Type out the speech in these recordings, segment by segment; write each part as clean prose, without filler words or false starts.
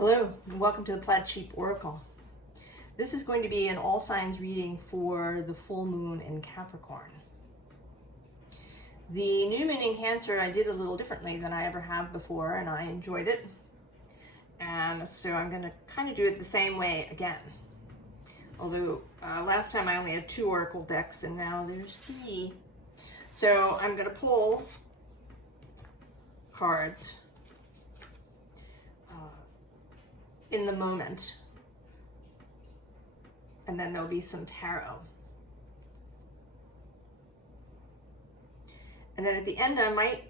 Hello, and welcome to the Plaid Sheep Oracle. This is going to be an all signs reading for the full moon in Capricorn. The new moon in Cancer I did a little differently than I ever have before, and I enjoyed it. And so I'm going to kind of do it the same way again. Although last time I only had 2 oracle decks, and now there's 3. So I'm going to pull cards in the moment, and then there'll be some tarot, and then at the end I might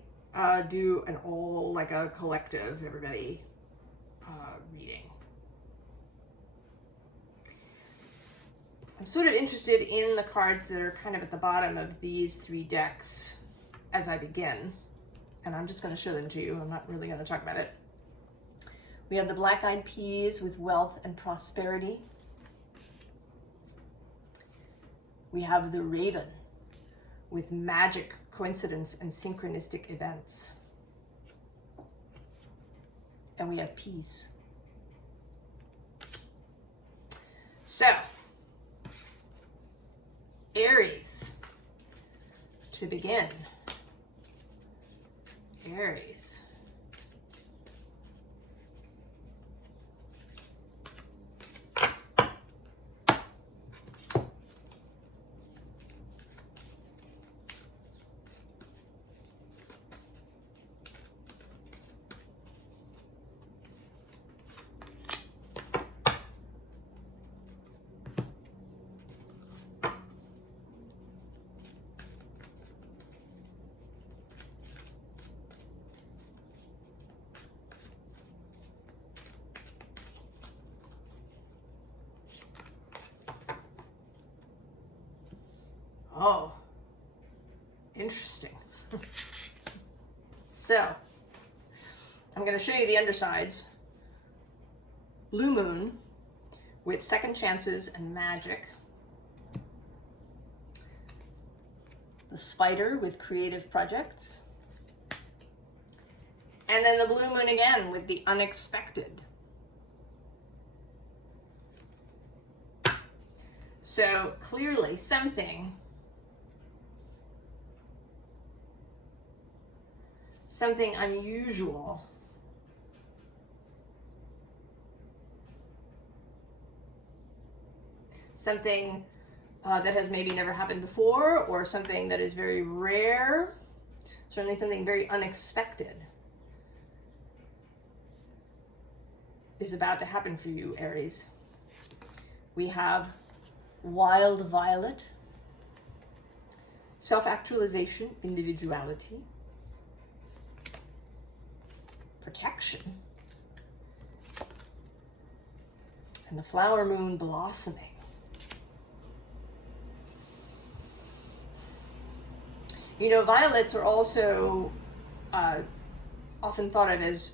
do an all, like a collective, everybody reading. I'm sort of interested in the cards that are kind of at the bottom of these 3 decks as I begin, and I'm just going to show them to you. I'm not really going to talk about it. We have the black-eyed peas with wealth and prosperity. We have the raven with magic, coincidence, and synchronistic events. And we have peace. So, Aries, to begin. Aries. Oh, interesting. So, I'm going to show you the undersides. Blue moon with second chances and magic. The spider with creative projects. And then the blue moon again with the unexpected. So clearly something unusual something that has maybe never happened before, or something that is very rare, certainly something very unexpected is about to happen for you, Aries. We have wild violet, self-actualization, individuality, protection, and the flower moon blossoming. You know, violets are also often thought of as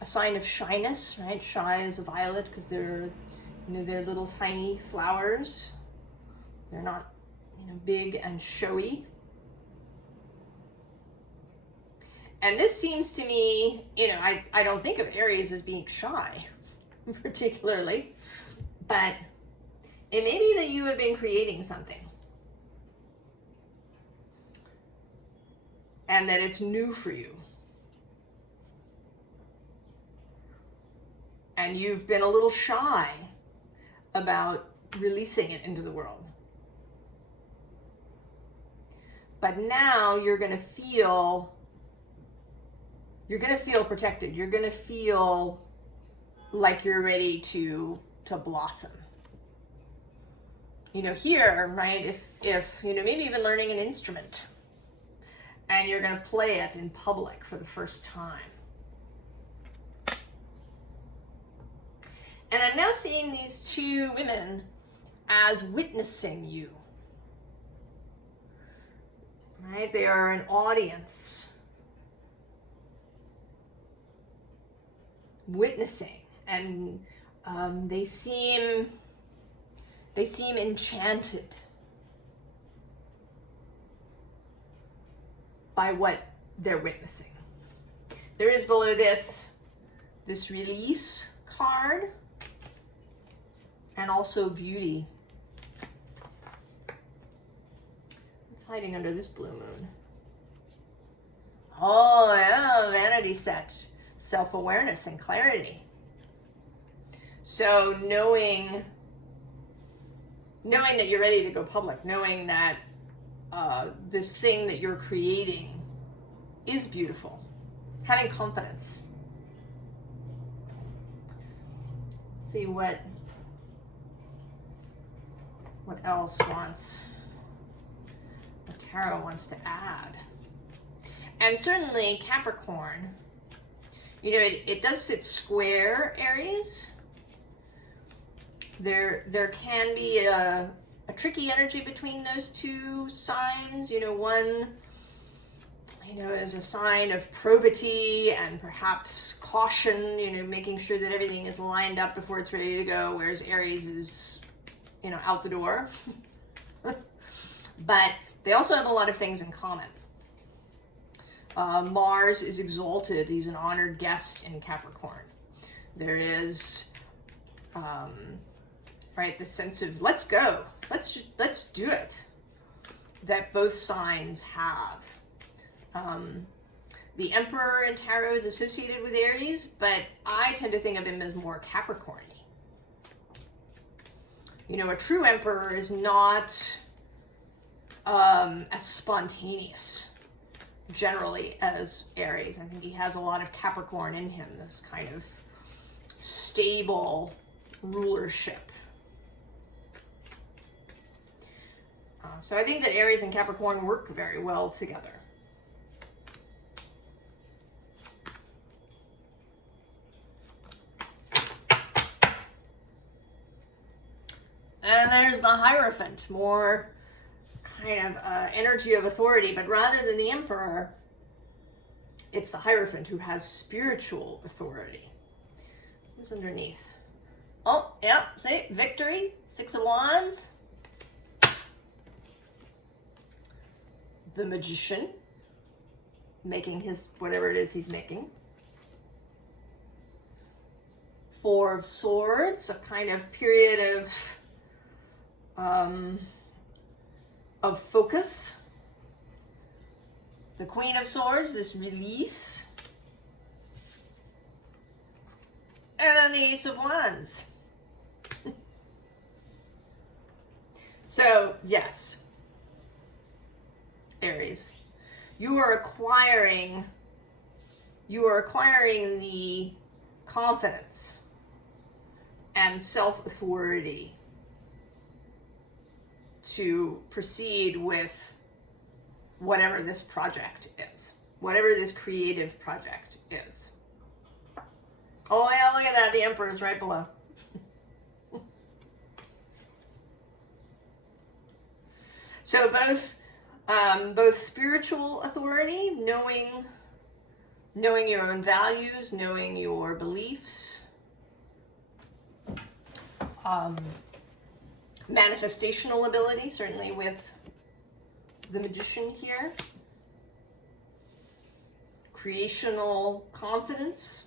a sign of shyness, right? Shy as a violet because they're, you know, they're little tiny flowers. They're not, you know, big and showy. And this seems to me, you know, I don't think of Aries as being shy, particularly, but it may be that you have been creating something. And that it's new for you. And you've been a little shy about releasing it into the world. But now you're going to feel protected. You're going to feel like you're ready to blossom. You know, here, right, if you know, maybe even learning an instrument, and you're going to play it in public for the first time. And I'm now seeing these 2 women as witnessing you. Right? They are an audience. Witnessing. And they seem enchanted by what they're witnessing. There is below this this release card, and also beauty. What's hiding under this blue moon? Oh yeah, vanity set, self-awareness and clarity. So knowing that you're ready to go public, knowing that this thing that you're creating is beautiful, having confidence. Let's see what else what tarot wants to add. And certainly Capricorn, you know, it does sit square Aries. There can be a tricky energy between those two signs. You know, one, you know, is a sign of probity and perhaps caution, you know, making sure that everything is lined up before it's ready to go, whereas Aries is, you know, out the door. But they also have a lot of things in common. Mars is exalted. He's an honored guest in Capricorn. There is, right, the sense of let's go, let's do it, that both signs have. The Emperor in Tarot is associated with Aries, but I tend to think of him as more Capricorn-y. You know, a true Emperor is not as spontaneous generally as Aries. I think he has a lot of Capricorn in him, this kind of stable rulership. So I think that Aries and Capricorn work very well together. And there's the Hierophant, more kind of energy of authority, but rather than the Emperor, it's the Hierophant who has spiritual authority. Who's underneath? Oh, yeah, see, victory, 6 of Wands. The Magician, making his, whatever it is he's making. 4 of Swords, a kind of period of focus. The Queen of Swords, this release. And then the Ace of Wands. So, yes, Aries, you are acquiring the confidence and self-authority to proceed with whatever this project is, whatever this creative project is. Oh yeah, look at that, the Emperor's right below. So both spiritual authority, knowing your own values, knowing your beliefs, manifestational ability, certainly with the Magician here, creational confidence,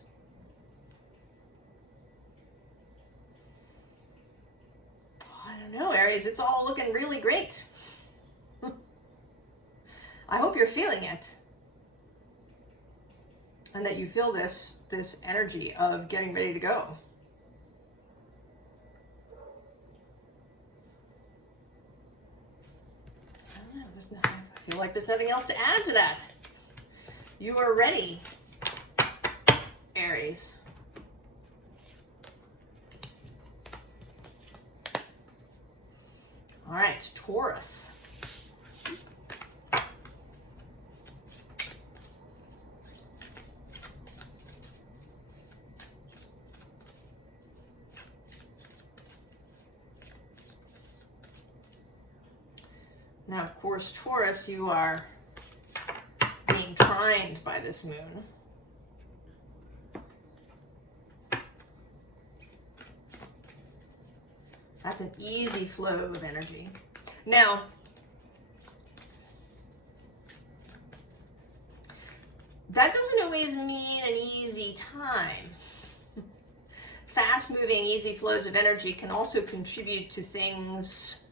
I don't know, Aries, it's all looking really great. I hope you're feeling it, and that you feel this energy of getting ready to go. I don't know, I feel like there's nothing else to add to that. You are ready, Aries. All right, Taurus. Now, of course, Taurus, you are being trined by this moon. That's an easy flow of energy. Now, that doesn't always mean an easy time. fast-moving, easy flows of energy can also contribute to things,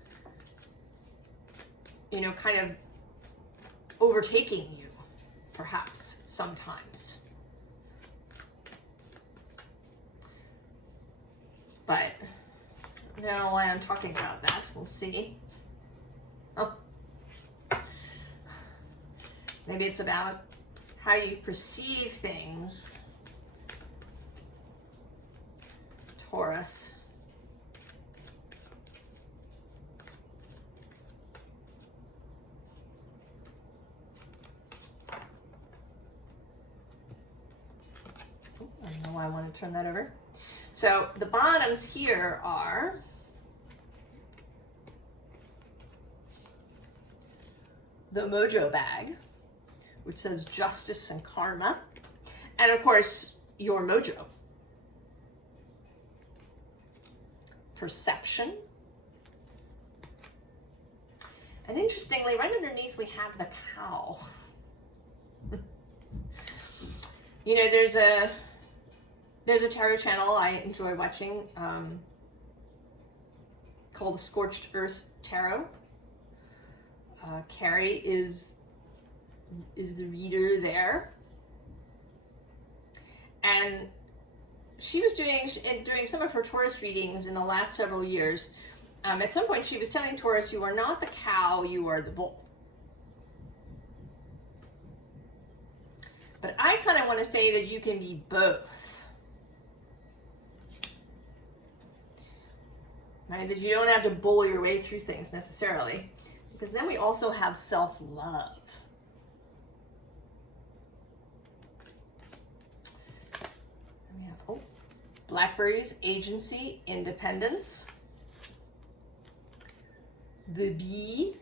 you know, kind of overtaking you, perhaps, sometimes. But I don't know why I'm talking about that. We'll see. Oh. Maybe it's about how you perceive things, Taurus. I don't know why I want to turn that over. So the bottoms here are the Mojo bag, which says justice and karma, and of course your mojo, perception, and interestingly, right underneath we have the cow. You know, there's a tarot channel I enjoy watching called the Scorched Earth Tarot. Carrie is the reader there, and she was doing some of her Taurus readings in the last several years. At some point she was telling Taurus, you are not the cow, you are the bull. But I kind of want to say that you can be both. Right? That you don't have to bull your way through things necessarily, because then we also have self-love. We have blackberries, agency, independence. The bee,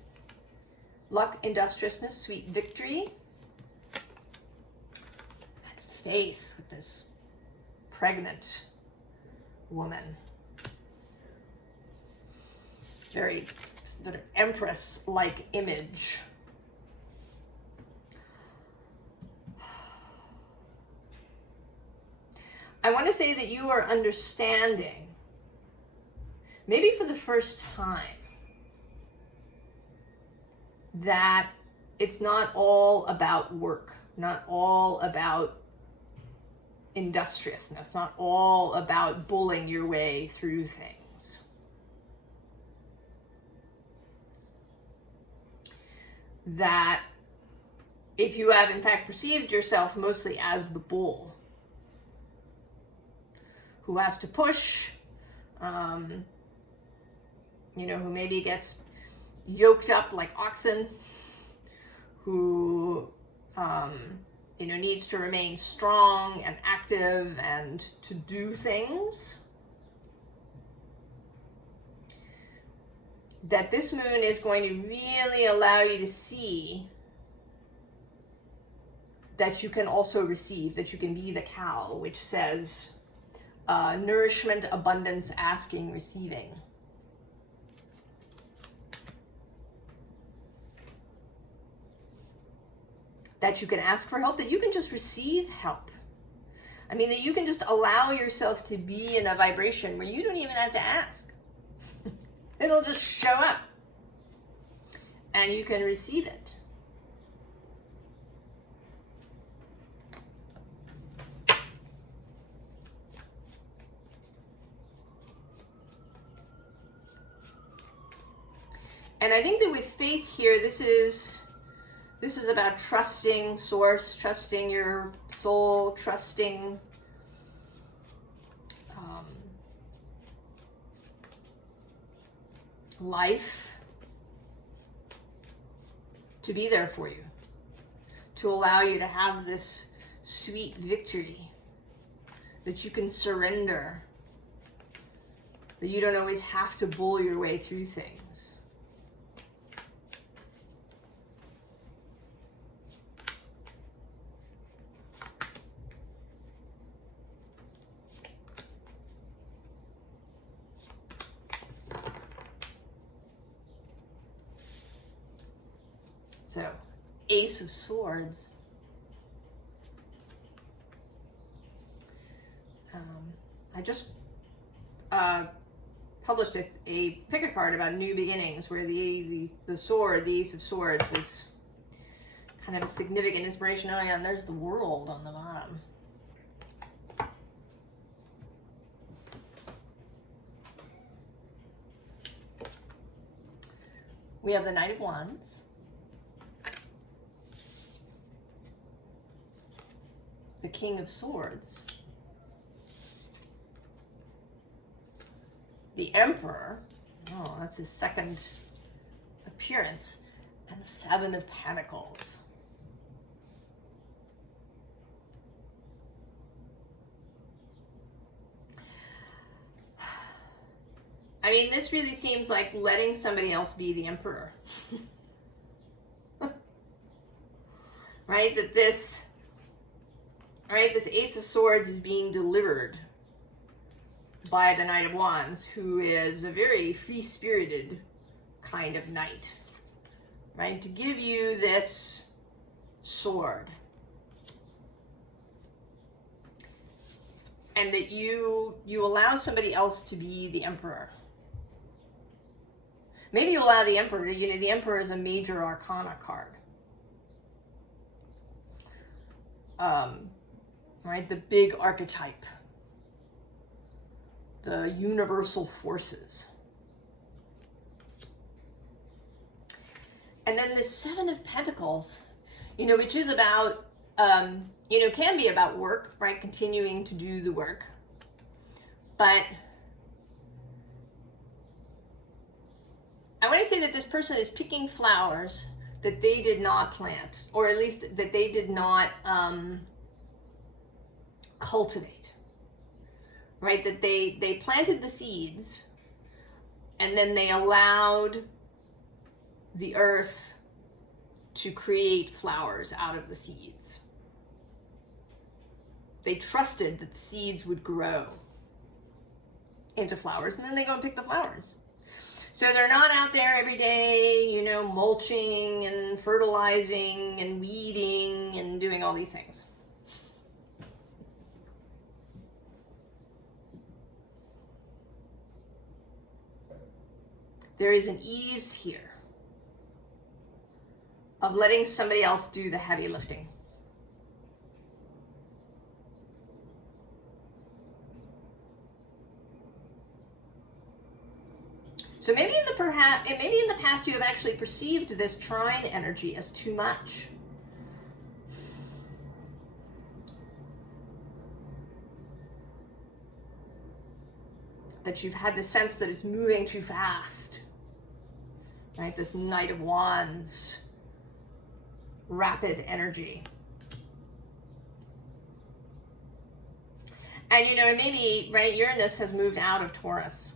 luck, industriousness, sweet victory. And faith with this pregnant woman. Very sort of empress-like image. I want to say that you are understanding, maybe for the first time, that it's not all about work, not all about industriousness, not all about bullying your way through things. That if you have in fact perceived yourself mostly as the bull who has to push, you know, who maybe gets yoked up like oxen, who you know, needs to remain strong and active and to do things, that this moon is going to really allow you to see that you can also receive, that you can be the cow, which says nourishment, abundance, asking, receiving. That you can ask for help, that you can just receive help. I mean, that you can just allow yourself to be in a vibration where you don't even have to ask. It'll just show up and you can receive it. And I think that with faith here, this is about trusting source, trusting your soul, trusting life to be there for you, to allow you to have this sweet victory, that you can surrender, that you don't always have to bull your way through things. So, Ace of Swords. I just published a pick a card about new beginnings, where the sword, the Ace of Swords, was kind of a significant inspiration. Oh yeah, and there's the World on the bottom. We have the Knight of Wands, the King of Swords, the Emperor, oh, that's his second appearance, and the Seven of Pentacles. I mean, this really seems like letting somebody else be the emperor. Right? That this Ace of Swords is being delivered by the Knight of Wands, who is a very free-spirited kind of knight. Right? To give you this sword. And that you allow somebody else to be the emperor. Maybe you allow the Emperor, the Emperor is a major arcana card. Right? The big archetype. The universal forces. And then the Seven of Pentacles, which is about, can be about work, right? Continuing to do the work. But I want to say that this person is picking flowers that they did not plant, or at least that they did not cultivate, right? That they planted the seeds, and then they allowed the earth to create flowers out of the seeds. They trusted that the seeds would grow into flowers, and then they go and pick the flowers. So they're not out there every day, mulching and fertilizing and weeding and doing all these things. There is an ease here of letting somebody else do the heavy lifting. So maybe in the past you have actually perceived this trine energy as too much. That you've had the sense that it's moving too fast. Right? This Knight of Wands, rapid energy. And maybe, right, Uranus has moved out of Taurus.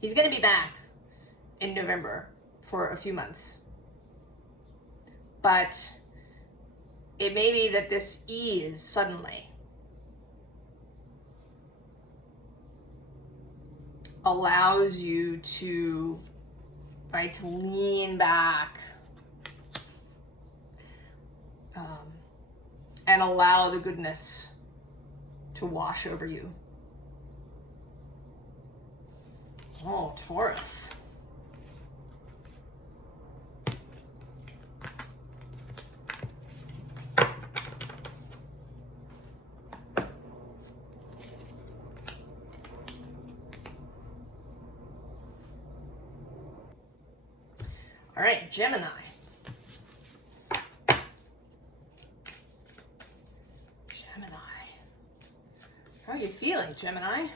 He's going to be back in November for a few months. But it may be that this ease suddenly allows you to, right, to lean back and allow the goodness to wash over you. Oh, Taurus. All right, Gemini. Gemini. How are you feeling, Gemini?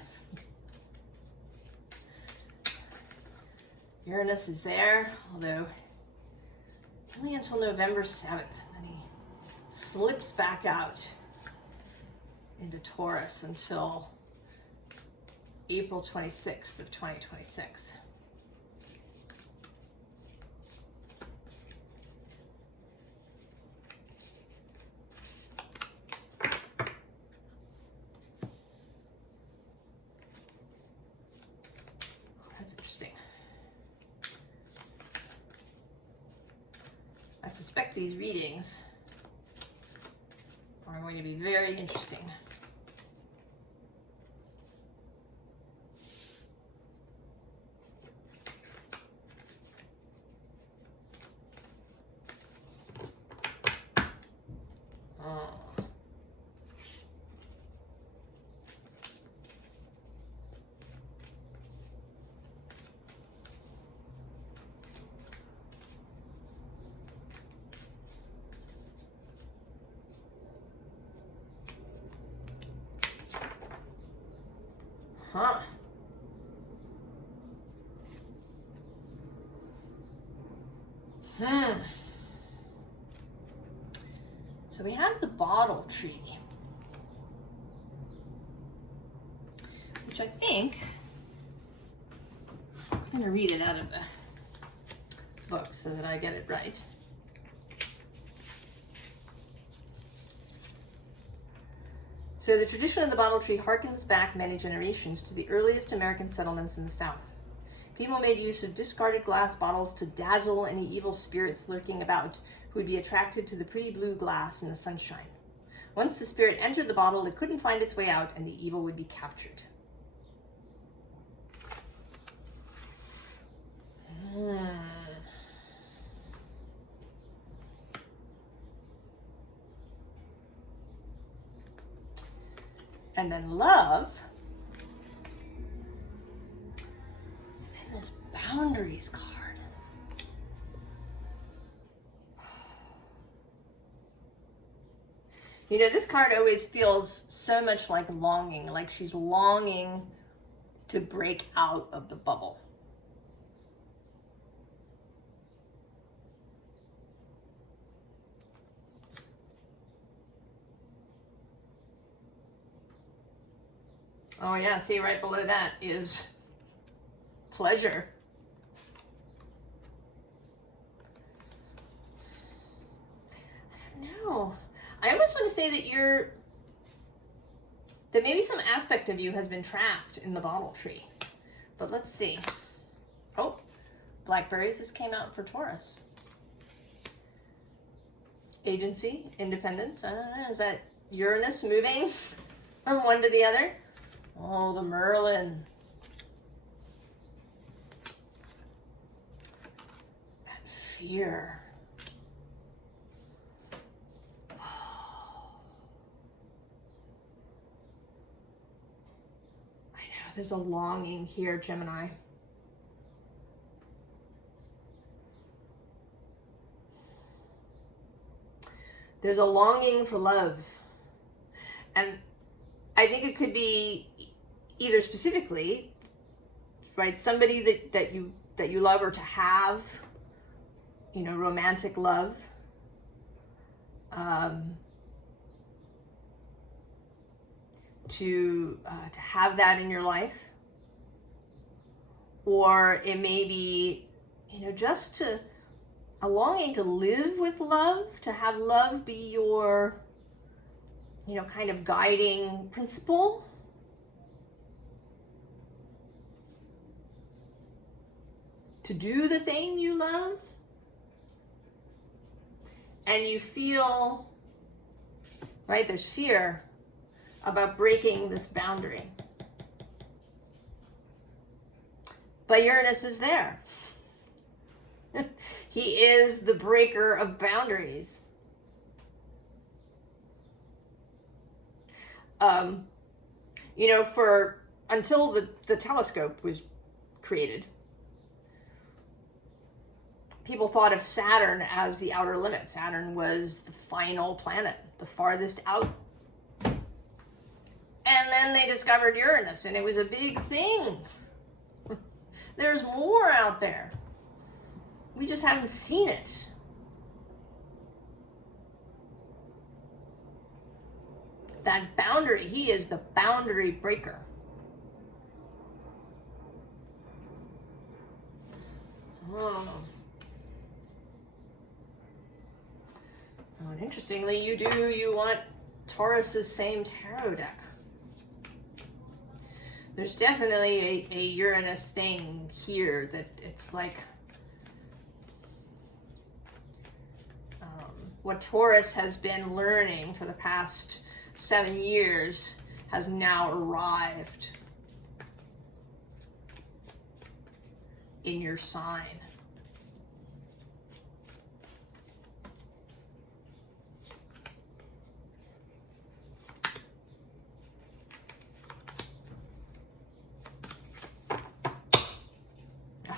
Uranus is there, although only until November 7th, and then he slips back out into Taurus until April 26th of 2026. That's interesting. I suspect these readings are going to be very interesting. Huh. So we have the bottle tree, which I think, I'm going to read it out of the book so that I get it right. So the tradition of the bottle tree harkens back many generations to the earliest American settlements in the South. People made use of discarded glass bottles to dazzle any evil spirits lurking about who would be attracted to the pretty blue glass in the sunshine. Once the spirit entered the bottle, it couldn't find its way out, and the evil would be captured. And then love. And this boundaries card. You know, this card always feels so much like longing, like she's longing to break out of the bubble. Oh yeah, see right below that is pleasure. I don't know. I almost want to say that maybe some aspect of you has been trapped in the bottle tree. But let's see. Oh, blackberries just came out for Taurus. Agency, independence. I don't know. Is that Uranus moving from one to the other? Oh, the Merlin. That fear. There's a longing here, Gemini. There's a longing for love. And I think it could be either specifically, right, somebody that you love or to have, you know, romantic love. To have that in your life, or it may be, you know, just a longing to live with love, to have love be your, you know, kind of guiding principle. To do the thing you love, and you feel, right, there's fear about breaking this boundary. But Uranus is there. He is the breaker of boundaries. You know, until the telescope was created, people thought of Saturn as the outer limit. Saturn was the final planet, the farthest out. And then they discovered Uranus, and it was a big thing. There's more out there. We just haven't seen it. That boundary, he is the boundary breaker. Oh. Oh, and interestingly, you want Taurus's same tarot deck. There's definitely a Uranus thing here that it's like what Taurus has been learning for the past 7 years has now arrived in your sign.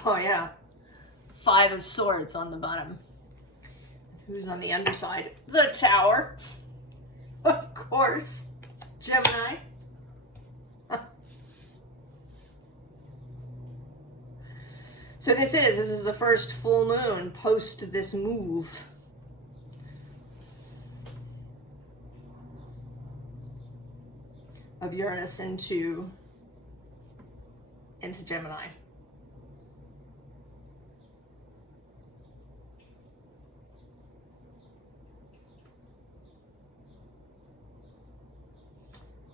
Oh yeah, 5 of Swords on the bottom. Who's on the underside? The Tower. Of course, Gemini. So this is the first full moon post this move. Of Uranus into Gemini.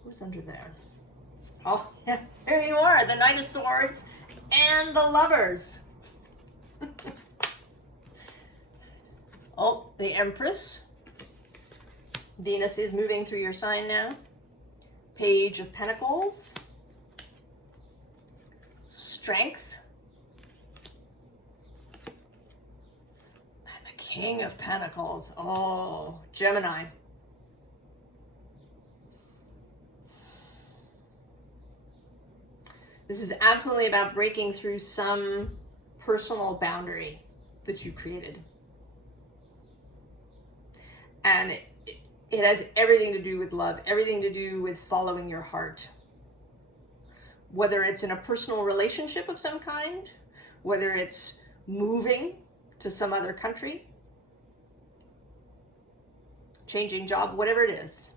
Who's under there? Oh, yeah, here you are, the Knight of Swords and the Lovers. Oh, the Empress. Venus is moving through your sign now. Page of Pentacles. Strength. And the King of Pentacles. Oh, Gemini. This is absolutely about breaking through some personal boundary that you created. And it has everything to do with love, everything to do with following your heart. Whether it's in a personal relationship of some kind, whether it's moving to some other country, changing job, whatever it is.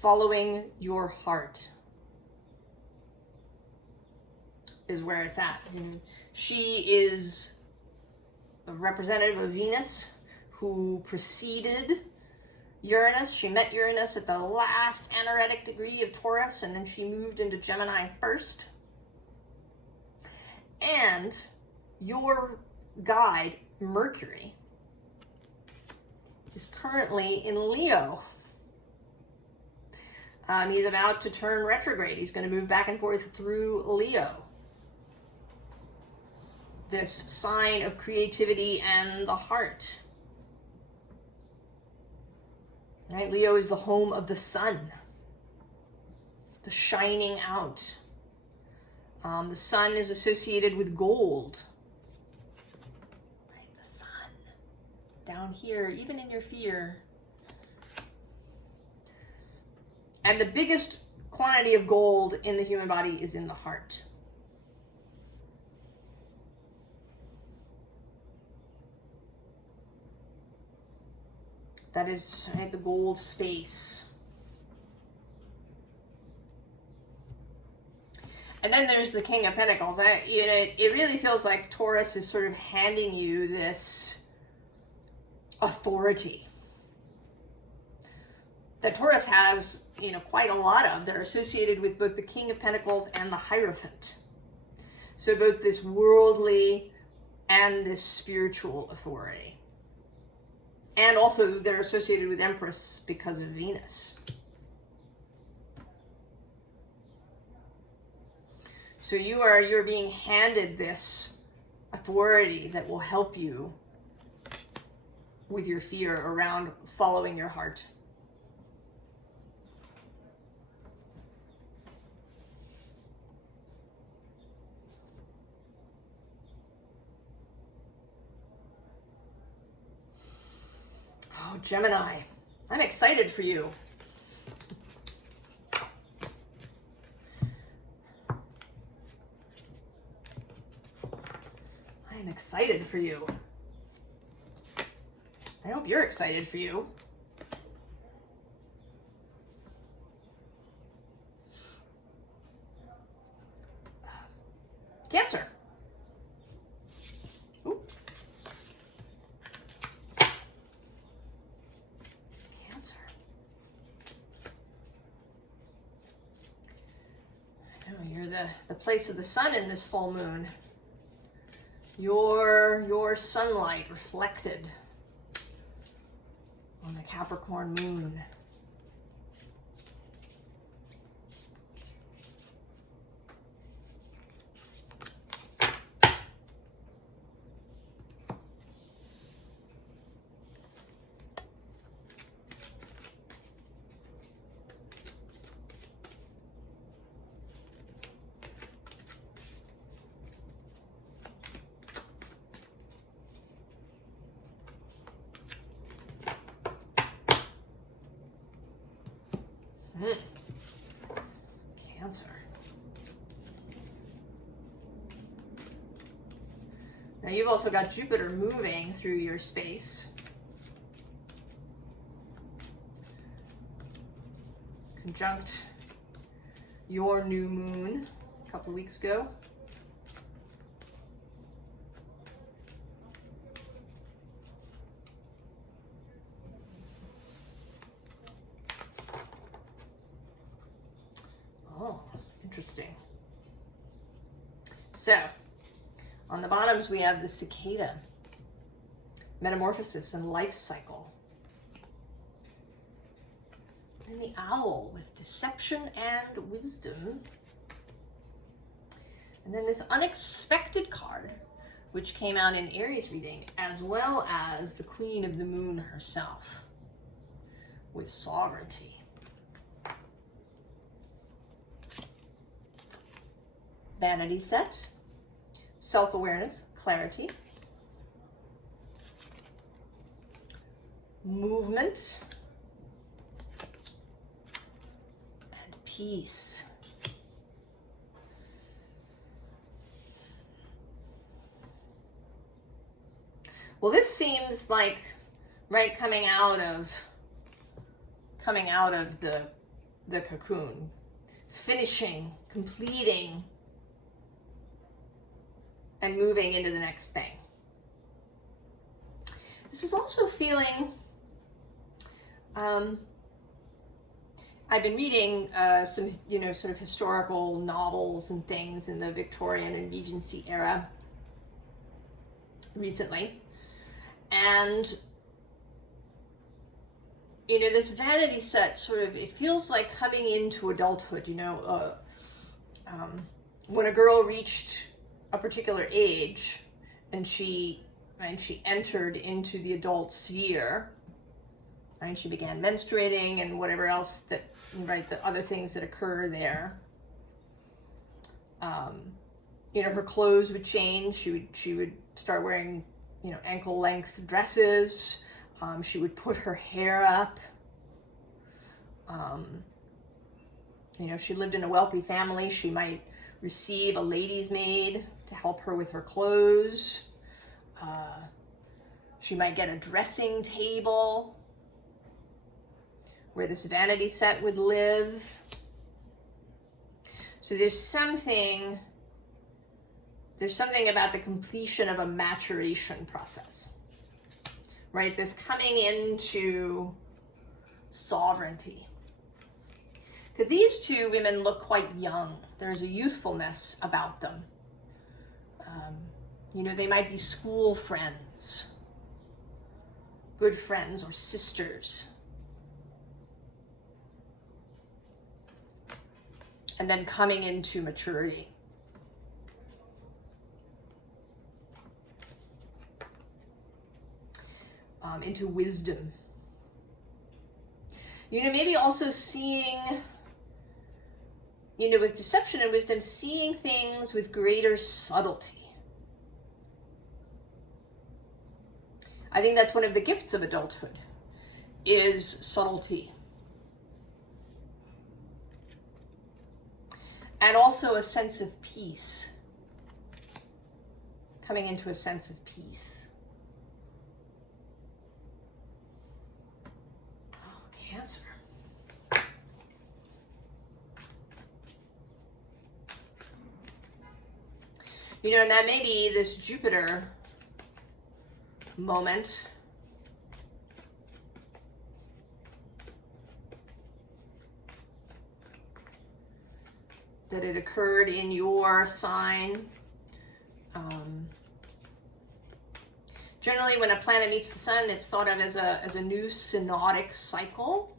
Following your heart is where it's at. And she is a representative of Venus who preceded Uranus. She met Uranus at the last anaretic degree of Taurus, and then she moved into Gemini first. And your guide, Mercury, is currently in Leo. He's about to turn retrograde. He's going to move back and forth through Leo. This sign of creativity and the heart. Right? Leo is the home of the sun. The shining out. The sun is associated with gold. Right? The sun. Down here, even in your fear. And the biggest quantity of gold in the human body is in the heart. That is, right, the gold space. And then there's the King of Pentacles. It really feels like Taurus is sort of handing you this authority that Taurus has, quite a lot of. They're associated with both the King of Pentacles and the Hierophant. So both this worldly and this spiritual authority. And also they're associated with Empress because of Venus. So you're being handed this authority that will help you with your fear around following your heart. Oh, Gemini, I'm excited for you. I'm excited for you. I hope you're excited for you. Cancer. Ooh. Cancer. I know you're the place of the sun in this full moon. Your sunlight reflected on the Capricorn moon. Cancer. Now you've also got Jupiter moving through your space. Conjunct your new moon a couple of weeks ago. Oh, interesting. So, on the bottoms we have the cicada, metamorphosis and life cycle. And the owl with deception and wisdom. And then this unexpected card, which came out in Aries reading, as well as the Queen of the Moon herself, with sovereignty. Vanity set, self-awareness, clarity, movement, and peace. Well, this seems like, right, coming out of the cocoon, finishing, completing, and moving into the next thing. This is also feeling, I've been reading some, sort of historical novels and things in the Victorian and Regency era recently. And, this vanity set sort of, it feels like coming into adulthood, when a girl reached a particular age and she entered into the adult sphere, right? She began menstruating and whatever else that, right, the other things that occur there. Her clothes would change. She would start wearing, ankle length dresses. She would put her hair up. She lived in a wealthy family. She might receive a lady's maid to help her with her clothes. She might get a dressing table where this vanity set would live. So there's something about the completion of a maturation process, right? This coming into sovereignty. Because these two women look quite young. There's a youthfulness about them. They might be school friends, good friends, or sisters. And then coming into maturity. Into wisdom. Maybe also seeing, with deception and wisdom, seeing things with greater subtlety. I think that's one of the gifts of adulthood, is subtlety. And also a sense of peace. Coming into a sense of peace. Oh, Cancer. And that may be this Jupiter moment. That it occurred in your sign. Generally, when a planet meets the sun, it's thought of as a new synodic cycle.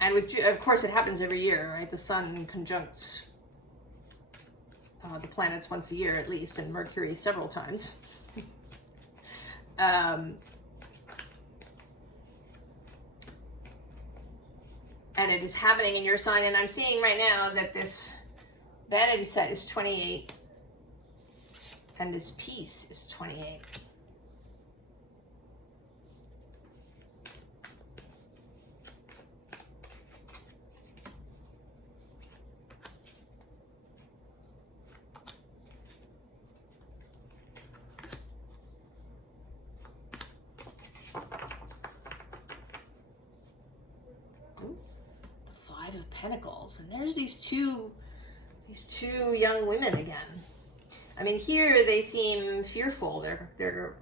And of course, it happens every year, right? The sun conjuncts the planets once a year at least, and Mercury several times. And it is happening in your sign, and I'm seeing right now that this vanity set is 28, and this piece is 28. Ooh, the Five of Pentacles. And there's these two young women again. I mean, here they seem fearful. They're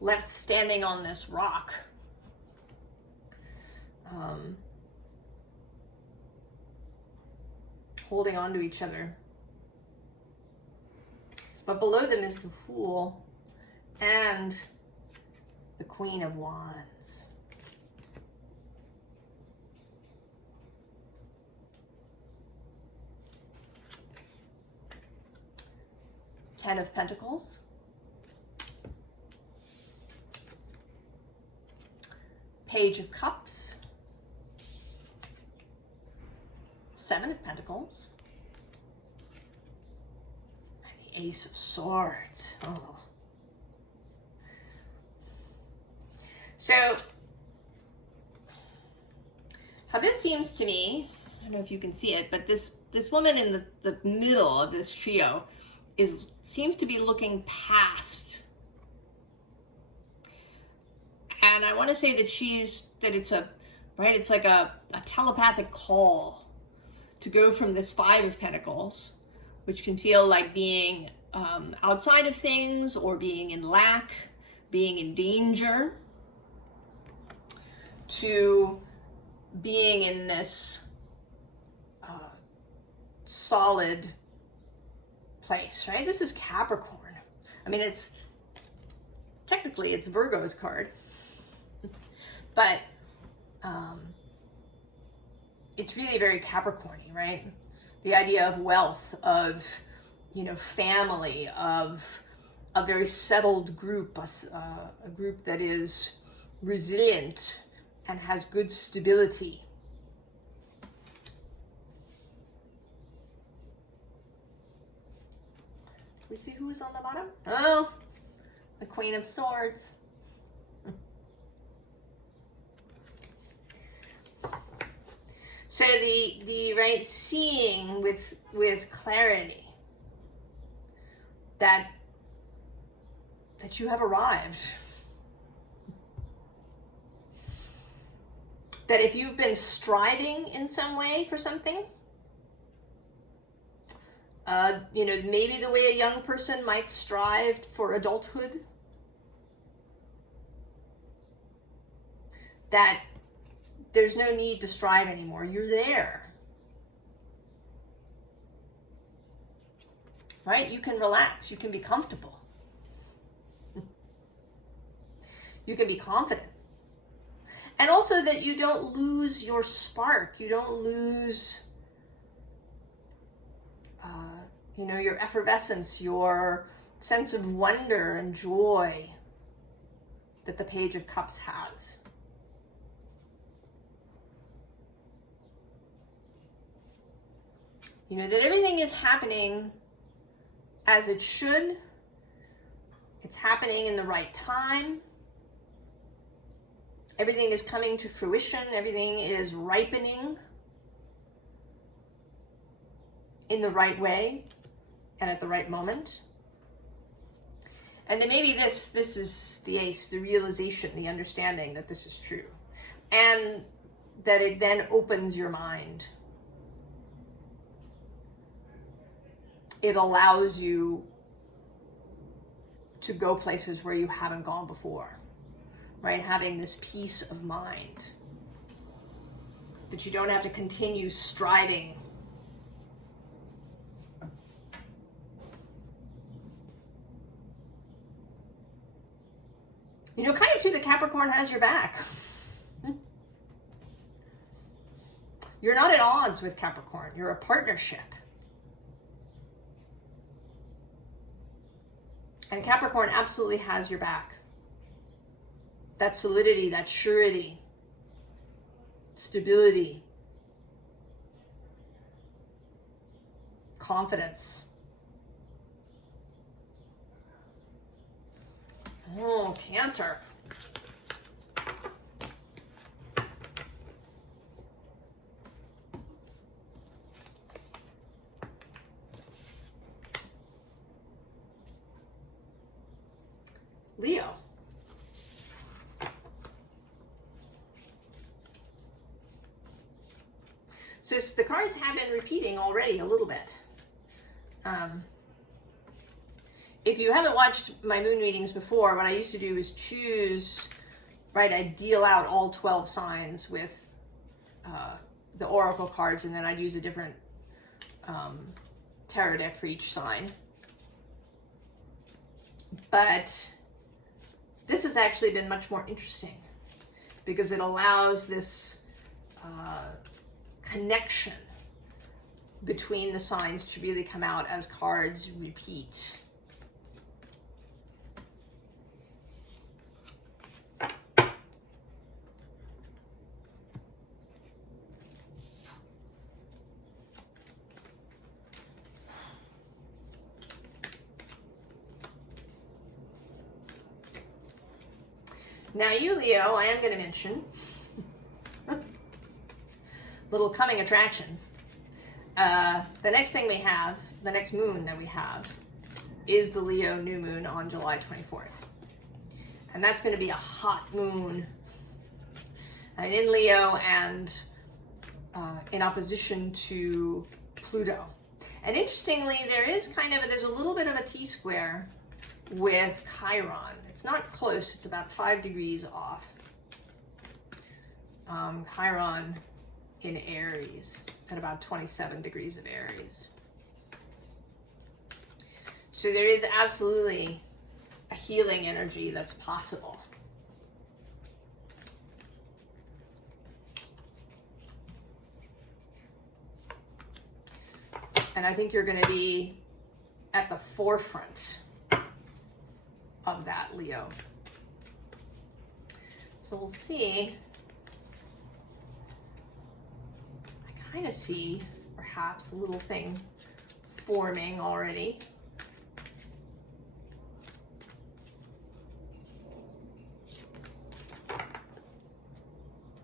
left standing on this rock. Holding on to each other. But below them is the Fool and the Queen of Wands. Ten of Pentacles. Page of Cups. Seven of Pentacles. And the Ace of Swords. Oh. So, how this seems to me, I don't know if you can see it, but this woman in the middle of this trio seems to be looking past. And I want to say that it's like a telepathic call to go from this Five of Pentacles, which can feel like being outside of things or being in lack, being in danger, to being in this solid place, right? This is Capricorn. I mean, technically it's Virgo's card, but it's really very Capricorn-y, right? The idea of wealth, of, family, of a very settled group, a group that is resilient and has good stability. We see who is on the bottom? Oh, the Queen of Swords. So the right, seeing with clarity that you have arrived. That if you've been striving in some way for something, maybe the way a young person might strive for adulthood, that there's no need to strive anymore. You're there. Right? You can relax. You can be comfortable. You can be confident. And also that you don't lose your spark. You don't lose, your effervescence, your sense of wonder and joy that the Page of Cups has. That everything is happening as it should. It's happening in the right time. Everything is coming to fruition. Everything is ripening in the right way and at the right moment. And then maybe this is the ace, the realization, the understanding that this is true. And that it then opens your mind. It allows you to go places where you haven't gone before, right? Having this peace of mind, that you don't have to continue striving. Kind of too, the Capricorn has your back. You're not at odds with Capricorn. You're a partnership. And Capricorn absolutely has your back. That solidity, that surety, stability, confidence. Oh, Cancer. Leo. So the cards have been repeating already a little bit. If you haven't watched my moon readings before, what I used to do is choose, right, I'd deal out all 12 signs with the oracle cards, and then I'd use a different tarot deck for each sign. But this has actually been much more interesting because it allows this connection between the signs to really come out as cards repeat. Now you, Leo, I am going to mention little coming attractions. The next thing we have, the next moon that we have, is the Leo new moon on July 24th. And that's going to be a hot moon. And in Leo and in opposition to Pluto. And interestingly, there's a little bit of a T-square with Chiron. It's not close, it's about 5 degrees off. Chiron in Aries at about 27 degrees of Aries. So there is absolutely a healing energy that's possible. And I think you're going to be at the forefront of that, Leo. So we'll see. I kind of see perhaps a little thing forming already.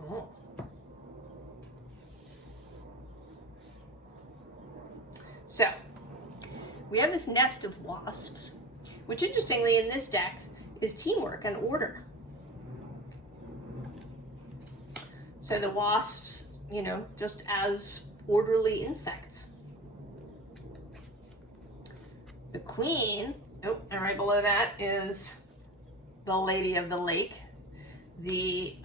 Oh. So we have this nest of wasps, which interestingly in this deck is teamwork and order. So the wasps, you know, just as orderly insects. The queen, oh, and right below that is the Lady of the Lake. The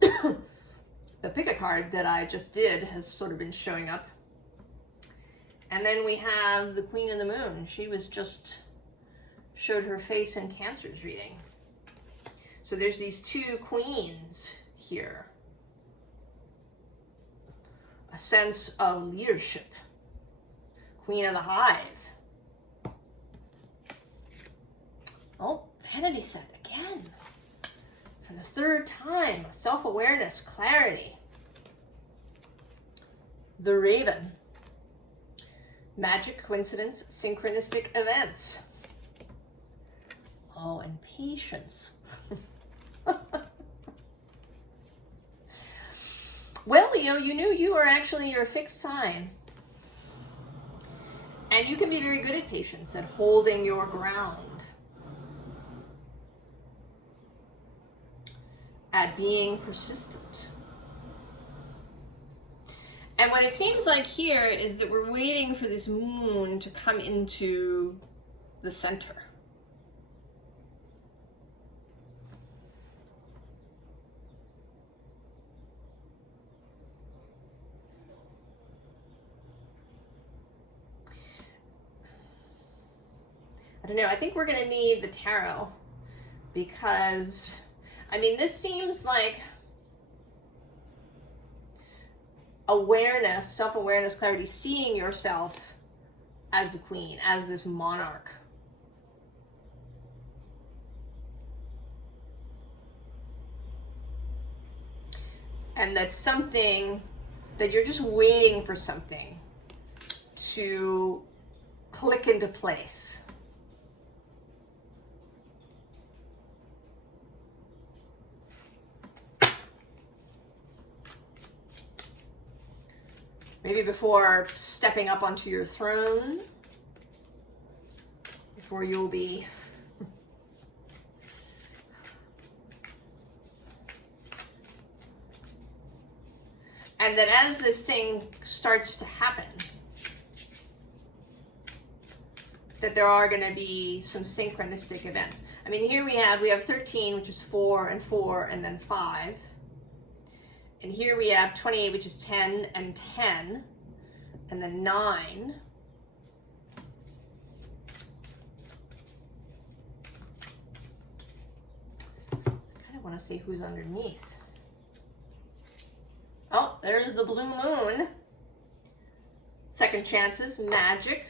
the pick a card that I just did has sort of been showing up. And then we have the Queen of the Moon. She was just showed her face in Cancer's reading. So there's these two queens here. A sense of leadership. Queen of the Hive. Oh, Vanity set again. For the third time. Self-awareness, clarity. The Raven. Magic, coincidence, synchronistic events. Oh, and patience. Well, Leo, you knew you are actually your fixed sign. And you can be very good at patience, at holding your ground. At being persistent. And what it seems like here is that we're waiting for this moon to come into the center. I don't know, I think we're going to need the tarot because, I mean, this seems like awareness, self-awareness, clarity, seeing yourself as the queen, as this monarch. And that's something that you're just waiting for something to click into place. Maybe before stepping up onto your throne, before you'll be And that as this thing starts to happen, that there are going to be some synchronistic events. I mean, here we have 13, which is 4 and 4, and then 5. And here we have 28, which is 10 and 10, and then 9. I kind of want to see who's underneath. Oh, there's the blue moon. Second chances, magic.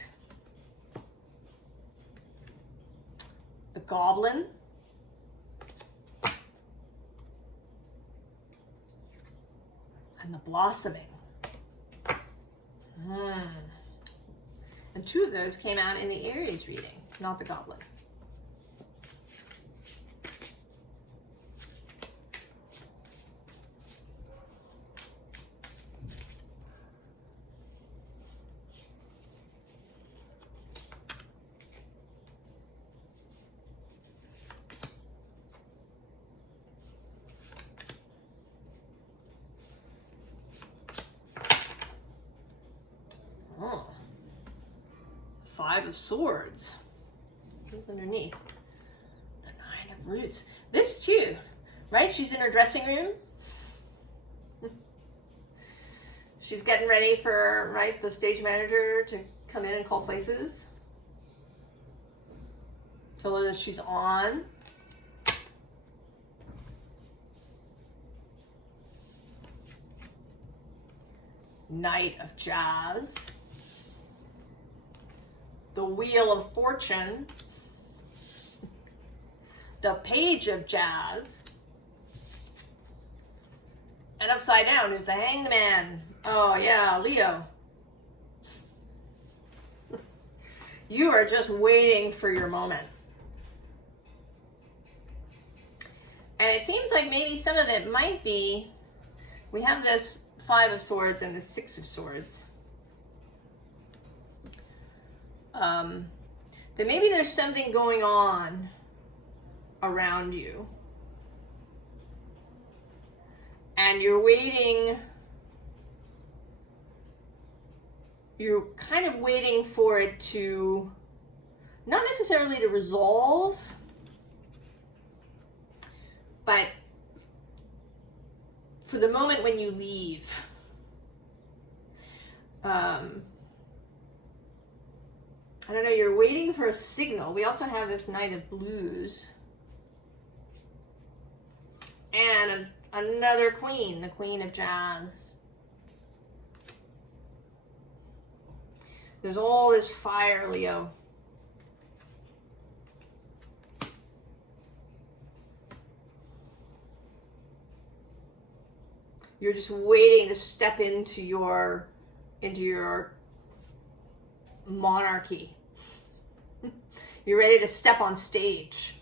The goblin. And the blossoming. And 2 of those came out in the Aries reading, not the goblin. Oh, 5 of Swords. Who's underneath? The 9 of Roots. This too, right? She's in her dressing room. She's getting ready for, right, the stage manager to come in and call places. Tell her that she's on. Knight of Jazz. The Wheel of Fortune. The Page of Jazz. And upside down is the Hanged Man. Oh yeah, Leo. You are just waiting for your moment. And it seems like maybe some of it might be, we have this 5 of Swords and the 6 of Swords. That maybe there's something going on around you. And you're waiting, you're kind of waiting for it to, not necessarily to resolve, but for the moment when you leave. I don't know, you're waiting for a signal. We also have this Knight of Blues. And another queen, the Queen of Jazz. There's all this fire, Leo. You're just waiting to step into your monarchy. You're ready to step on stage.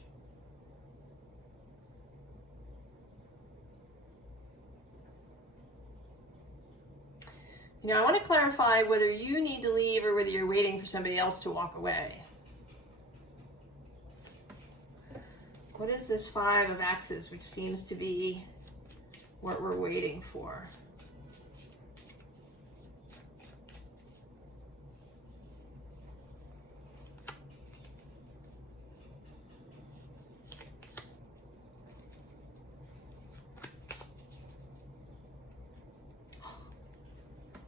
You know, I want to clarify whether you need to leave or whether you're waiting for somebody else to walk away. What is this 5 of Axes, which seems to be what we're waiting for?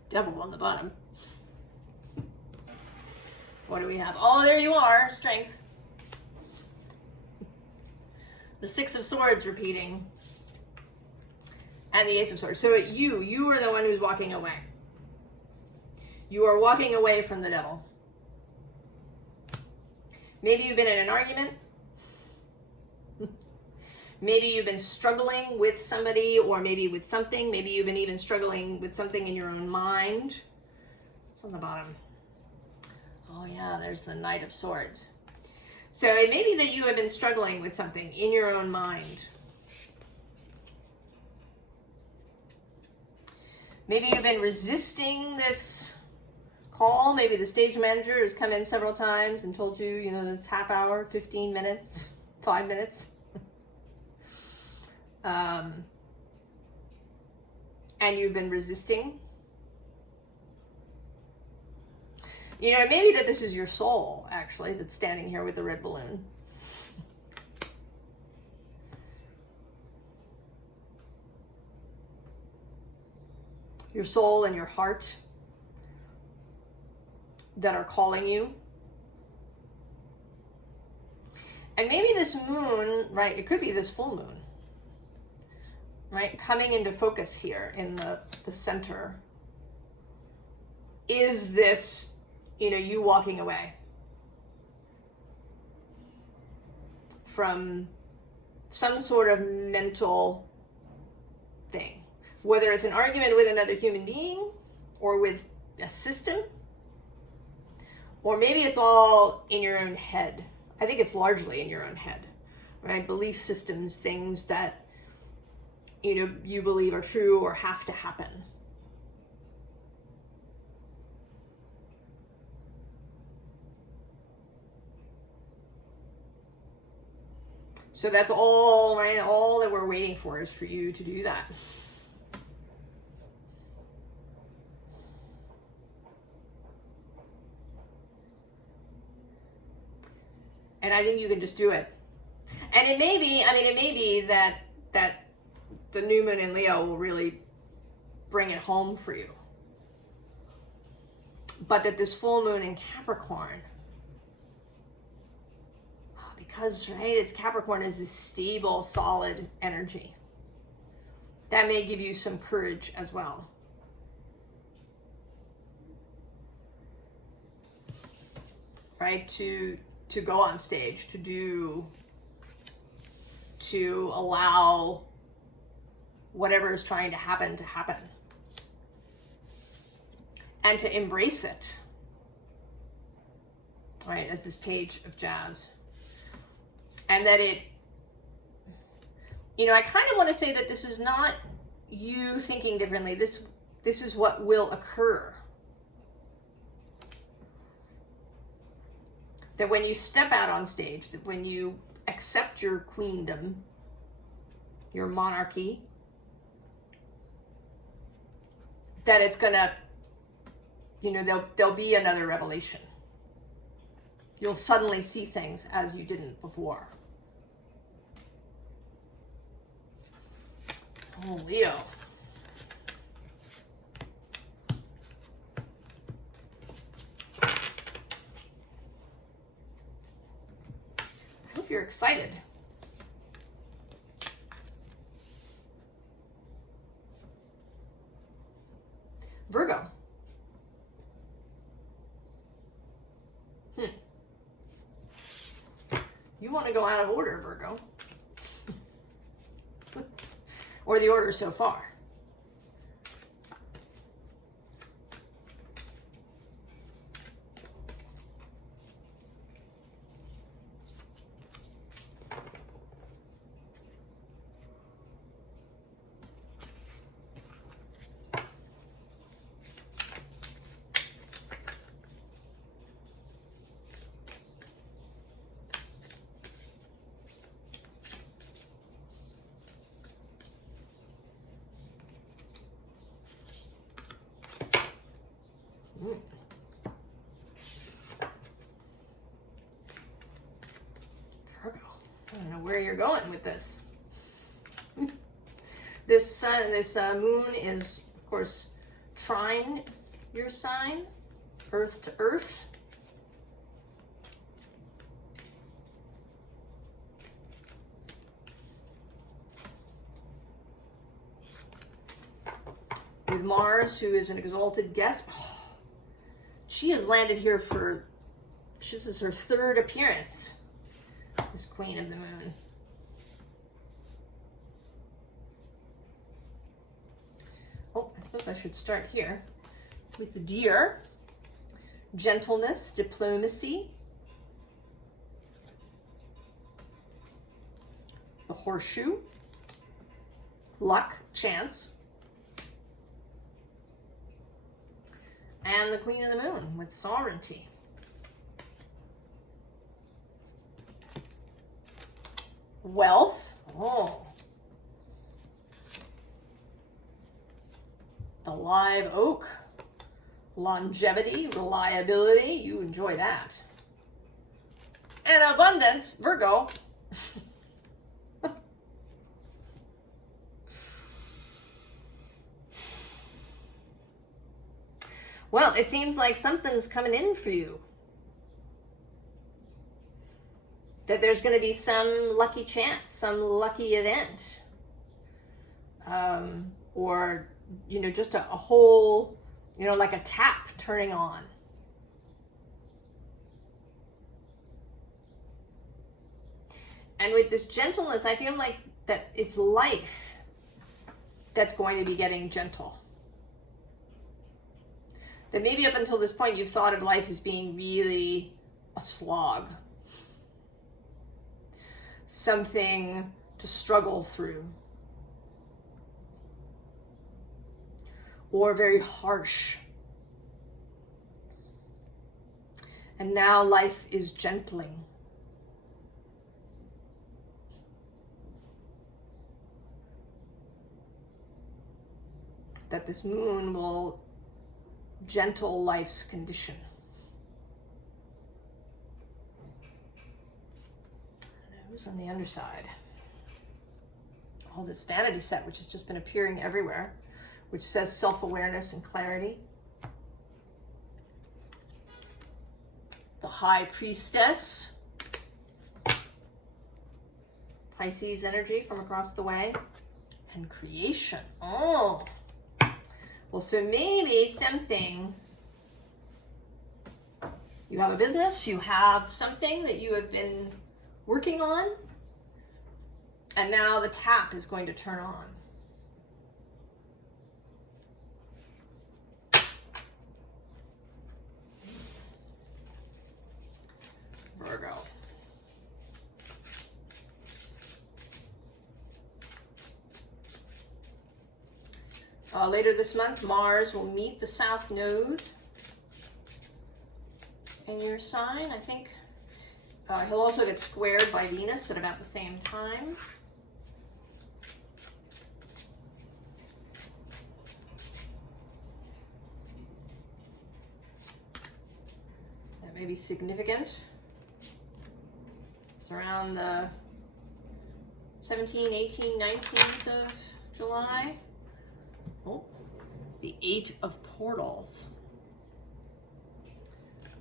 Devil on the bottom. What do we have? Oh, there you are. Strength. The 6 of Swords repeating. And the Ace of Swords. So you are the one who's walking away. You are walking away from the devil. Maybe you've been in an argument. Maybe you've been struggling with somebody or maybe with something. Maybe you've been even struggling with something in your own mind. It's on the bottom. Oh yeah, there's the Knight of Swords. So it may be that you have been struggling with something in your own mind. Maybe you've been resisting this call. Maybe the stage manager has come in several times and told you, you know, it's half hour, 15 minutes, 5 and you've been resisting. You know, maybe that this is your soul, actually, that's standing here with the red balloon. Your soul and your heart that are calling you. And maybe this moon, right, it could be this full moon, right, coming into focus here in the center, is this, you know, you walking away from some sort of mental thing, whether it's an argument with another human being or with a system, or maybe it's all in your own head. I think it's largely in your own head, right? Belief systems, things that, you know, you believe are true or have to happen. So that's all, right? All that we're waiting for is for you to do that. And I think you can just do it. And it may be, I mean, it may be that the new moon in Leo will really bring it home for you. But that this full moon in Capricorn, because, right, it's Capricorn is this stable, solid energy. That may give you some courage as well. Right, to go on stage, to allow whatever is trying to happen, and to embrace it, right, as this page of jazz. And that it, you know, I kind of want to say that this is not you thinking differently. This is what will occur. That when you step out on stage, that when you accept your queendom, your monarchy, that it's gonna, you know, there'll be another revelation. You'll suddenly see things as you didn't before. Oh, Leo. I hope you're excited. Virgo. You want to go out of order, Virgo. Or the order so far. Virgo. I don't know where you're going with this. This moon is, of course, trine your sign, earth to earth. With Mars, who is an exalted guest. Oh, she has landed here for, this is her third appearance, this Queen of the Moon. Oh, I suppose I should start here with the Deer. Gentleness, diplomacy. The Horseshoe. Luck, chance. And the Queen of the Moon with sovereignty. Wealth. Oh. The live oak. Longevity, reliability, you enjoy that. And abundance, Virgo. Well, it seems like something's coming in for you. That there's going to be some lucky chance, some lucky event. Or, you know, just a whole, you know, like a tap turning on. And with this gentleness, I feel like that it's life that's going to be getting gentle. That maybe up until this point, you've thought of life as being really a slog. Something to struggle through. Or very harsh. And now life is gentling. That this moon will gentle life's condition. Who's on the underside? All this vanity set, which has just been appearing everywhere, which says self-awareness and clarity. The High Priestess. Pisces energy from across the way. And creation. Oh. Well, so maybe something, you have a business, you have something that you have been working on, and now the tap is going to turn on. Virgo. Later this month, Mars will meet the South Node in your sign. I think he'll also get squared by Venus at about the same time. That may be significant. It's around the 17th, 18th, 19th of July. Oh, the 8 of Portals.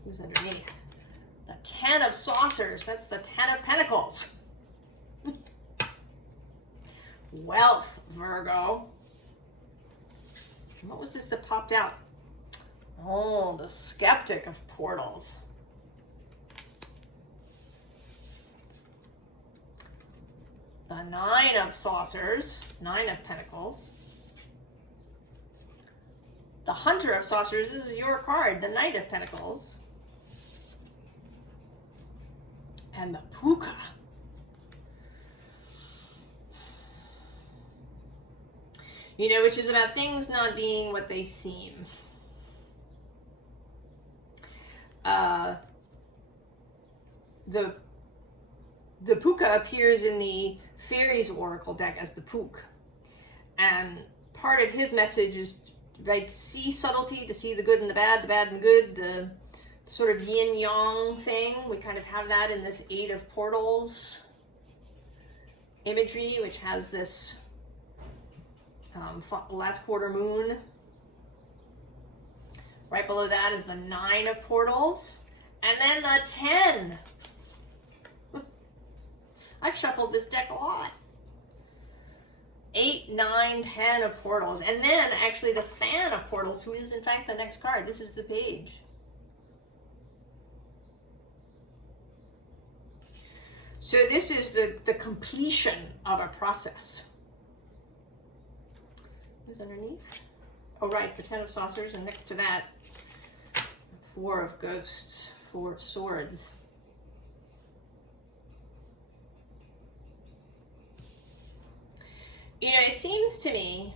Who's underneath? The 10 of Saucers. That's the 10 of Pentacles. Wealth, Virgo. What was this that popped out? Oh, the Skeptic of Portals. The 9 of Saucers. 9 of Pentacles. The Hunter of Saucers is your card, the Knight of Pentacles. And the Puka. You know, which is about things not being what they seem. The Puka appears in the Fairies Oracle deck as the Pook. And part of his message is, right, to see subtlety, to see the good and the bad and the good, the sort of yin-yang thing. We kind of have that in this 8 of Portals imagery, which has this last quarter moon. Right below that is the 9 of Portals. And then the 10. I've shuffled this deck a lot. 8, 9, 10 of Portals. And then actually the Fan of Portals, who is in fact the next card. This is the Page. So this is the completion of a process. Who's underneath? Oh, right, the 10 of Saucers, and next to that, 4 of Ghosts, 4 of Swords. You know, it seems to me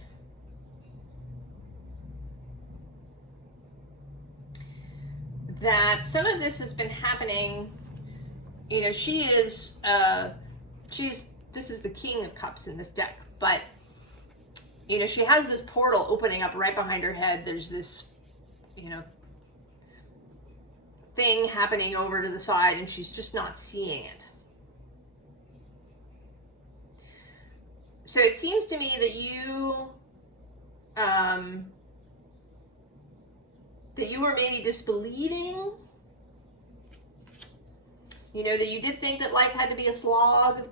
that some of this has been happening. You know, this is the King of Cups in this deck, but You know, she has this portal opening up right behind her head. There's this, you know, thing happening over to the side, and she's just not seeing it. So it seems to me that you were maybe disbelieving, you know, that you did think that life had to be a slog.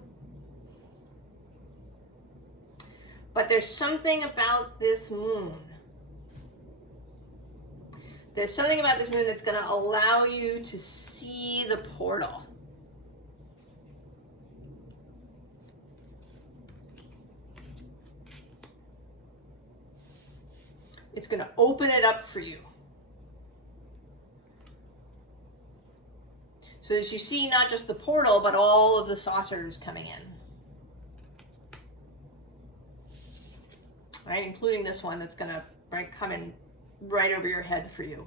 But there's something about this moon. There's something about this moon that's going to allow you to see the portal. It's going to open it up for you. So as you see not just the portal, but all of the saucers coming in. Right, including this one that's going to come in right over your head for you.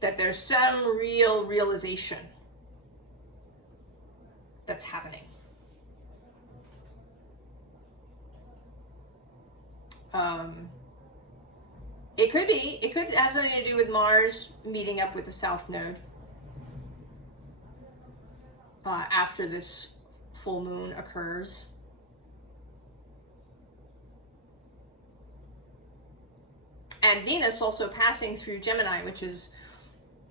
That there's some real realization that's happening. It could have something to do with Mars meeting up with the South Node after this full moon occurs. And Venus also passing through Gemini, which is,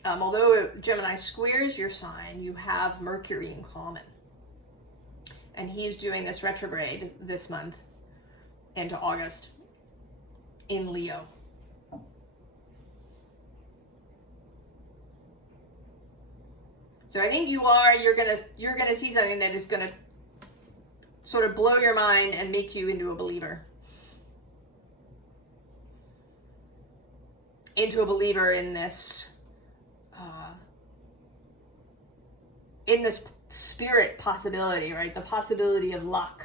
although Gemini squares your sign, you have Mercury in common. And he's doing this retrograde this month into August in Leo. So I think you're gonna see something that is gonna sort of blow your mind and make you into a believer. Into a believer in this spirit possibility, right? The possibility of luck.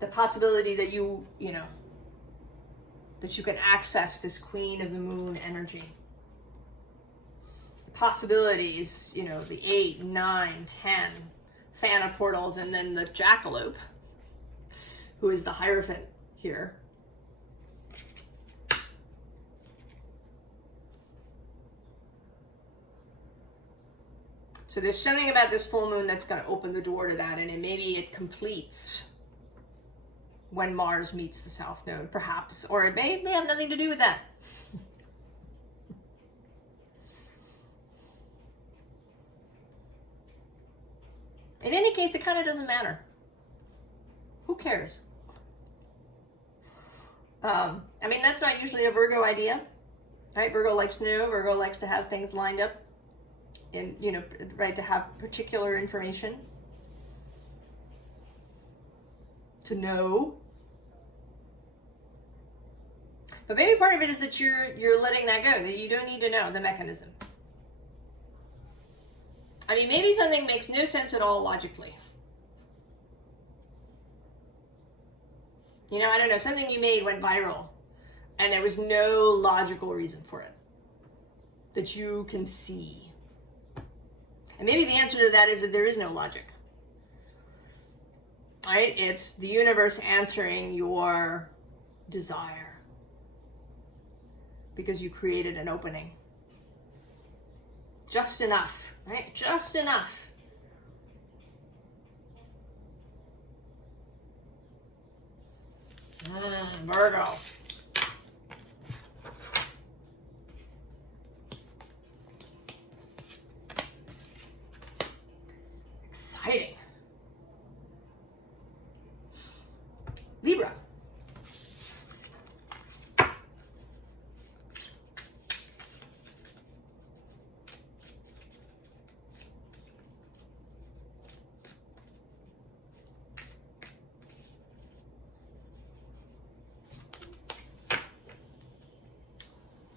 The possibility that you know, that you can access this Queen of the Moon energy. The possibilities, you know, the 8, 9, 10 fan of portals, and then the jackalope, who is the Hierophant here. So there's something about this full moon that's going to open the door to that, and maybe it completes when Mars meets the South Node, perhaps, or it may have nothing to do with that. In any case, it kind of doesn't matter. Who cares? I mean, that's not usually a Virgo idea, right? Virgo likes to know. Virgo likes to have things lined up. And, you know, right, to have particular information, to know. But maybe part of it is that you're letting that go, that you don't need to know the mechanism. I mean, maybe something makes no sense at all logically. You know, I don't know, something you made went viral and there was no logical reason for it that you can see. And maybe the answer to that is that there is no logic. Right? It's the universe answering your desire. Because you created an opening. Just enough, right? Just enough. Virgo. Exciting. Libra.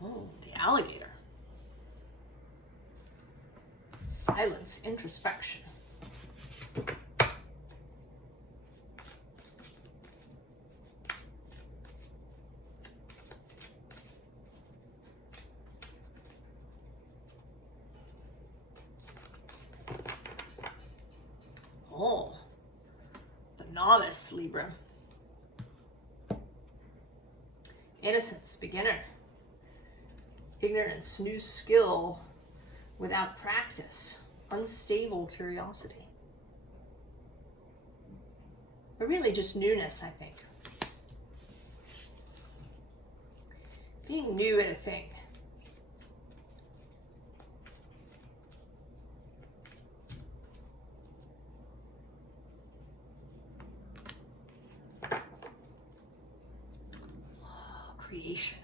Oh, the alligator. Silence, introspection. Oh, the novice, Libra. Innocence, beginner. Ignorance, new skill without practice. Unstable curiosity. But really just newness, I think. Being new at a thing. Creation.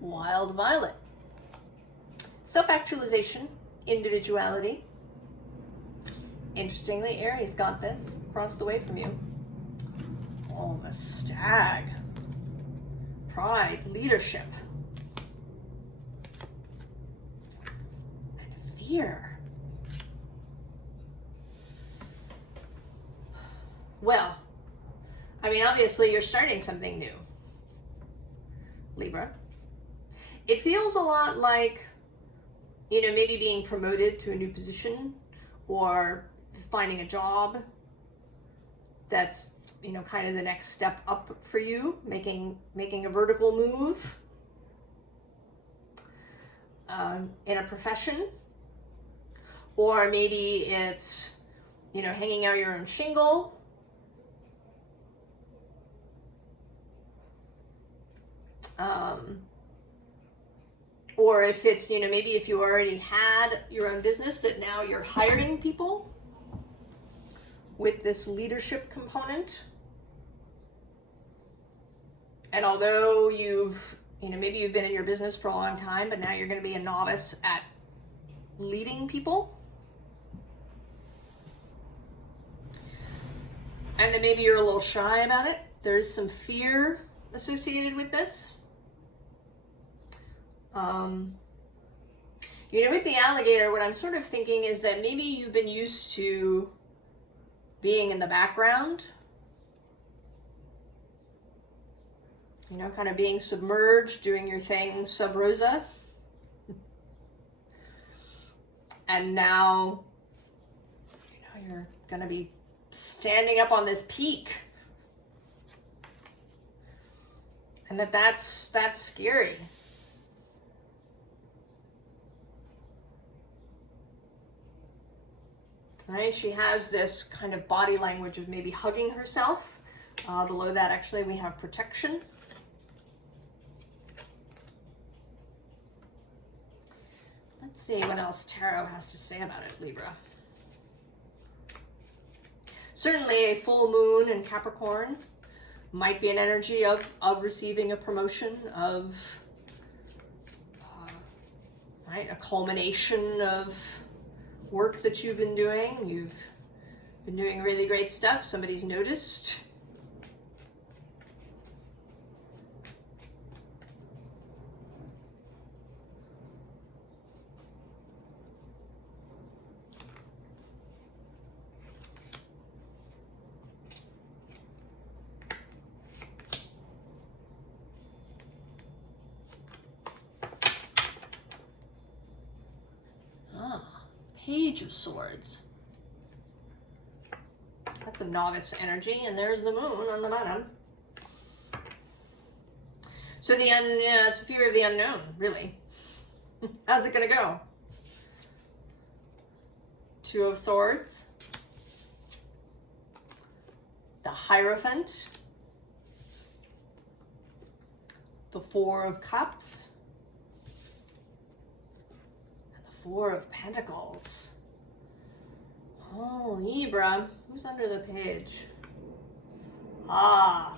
Wild violet. Self-actualization, individuality. Interestingly, Aries got this across the way from you. Oh, the stag. Pride, leadership. And fear. Well, I mean, obviously you're starting something new, Libra. It feels a lot like, you know, maybe being promoted to a new position or finding a job that's, you know, kind of the next step up for you, making a vertical move in a profession. Or maybe it's, you know, hanging out your own shingle. Or if it's, you know, maybe if you already had your own business that now you're hiring people with this leadership component. And although you've, you know, maybe you've been in your business for a long time, but now you're going to be a novice at leading people. And then maybe you're a little shy about it. There's some fear associated with this. You know, with the alligator, what I'm sort of thinking is that maybe you've been used to being in the background, you know, kind of being submerged, doing your thing sub rosa. And now, you know, you're going to be standing up on this peak. And that's scary. Right, she has this kind of body language of maybe hugging herself. Below that, actually, we have protection. Let's see what else Tarot has to say about it, Libra. Certainly a full moon in Capricorn might be an energy of receiving a promotion, of right, a culmination of work that you've been doing. You've been doing really great stuff. Somebody's noticed. Page of Swords. That's a novice energy, and there's the moon on the bottom. So it's fear of the unknown, really. How's it gonna go? Two of Swords. The Hierophant. The Four of Cups. Four of Pentacles. Oh, Libra. Who's under the page? Ah.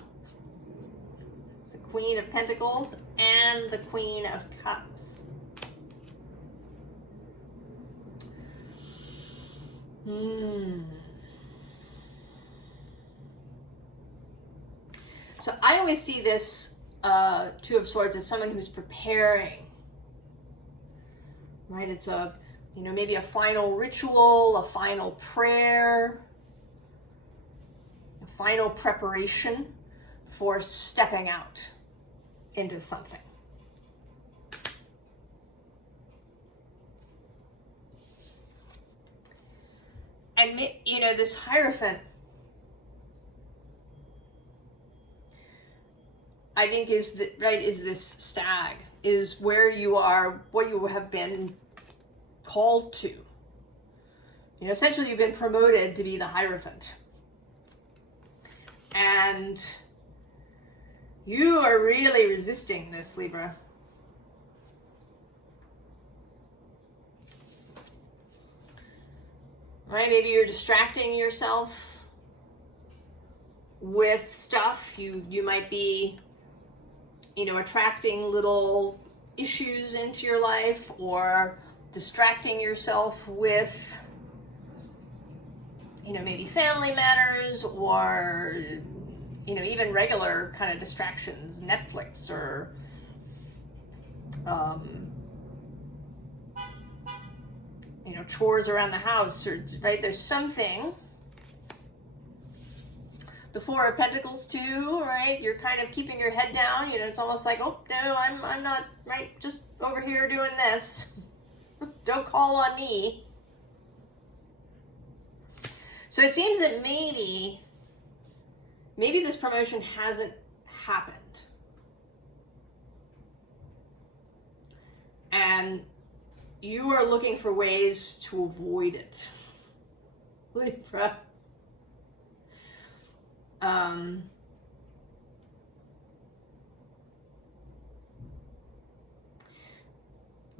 The Queen of Pentacles and the Queen of Cups. So I always see this Two of Swords as someone who's preparing. Right, it's a, you know, maybe a final ritual, a final prayer, a final preparation for stepping out into something. you know, this Hierophant, I think is the, right, is this stag, is where you are, what you have been called to. You know, essentially you've been promoted to be the Hierophant. And you are really resisting this, Libra. Right? Maybe you're distracting yourself with stuff. You might be, you know, attracting little issues into your life, or distracting yourself with, you know, maybe family matters, or, you know, even regular kind of distractions, Netflix, or you know, chores around the house, or, right, there's something. The Four of Pentacles too, right? You're kind of keeping your head down. You know, it's almost like, oh no, I'm not, right, just over here doing this. Don't call on me. So it seems that maybe this promotion hasn't happened. And you are looking for ways to avoid it, Libra.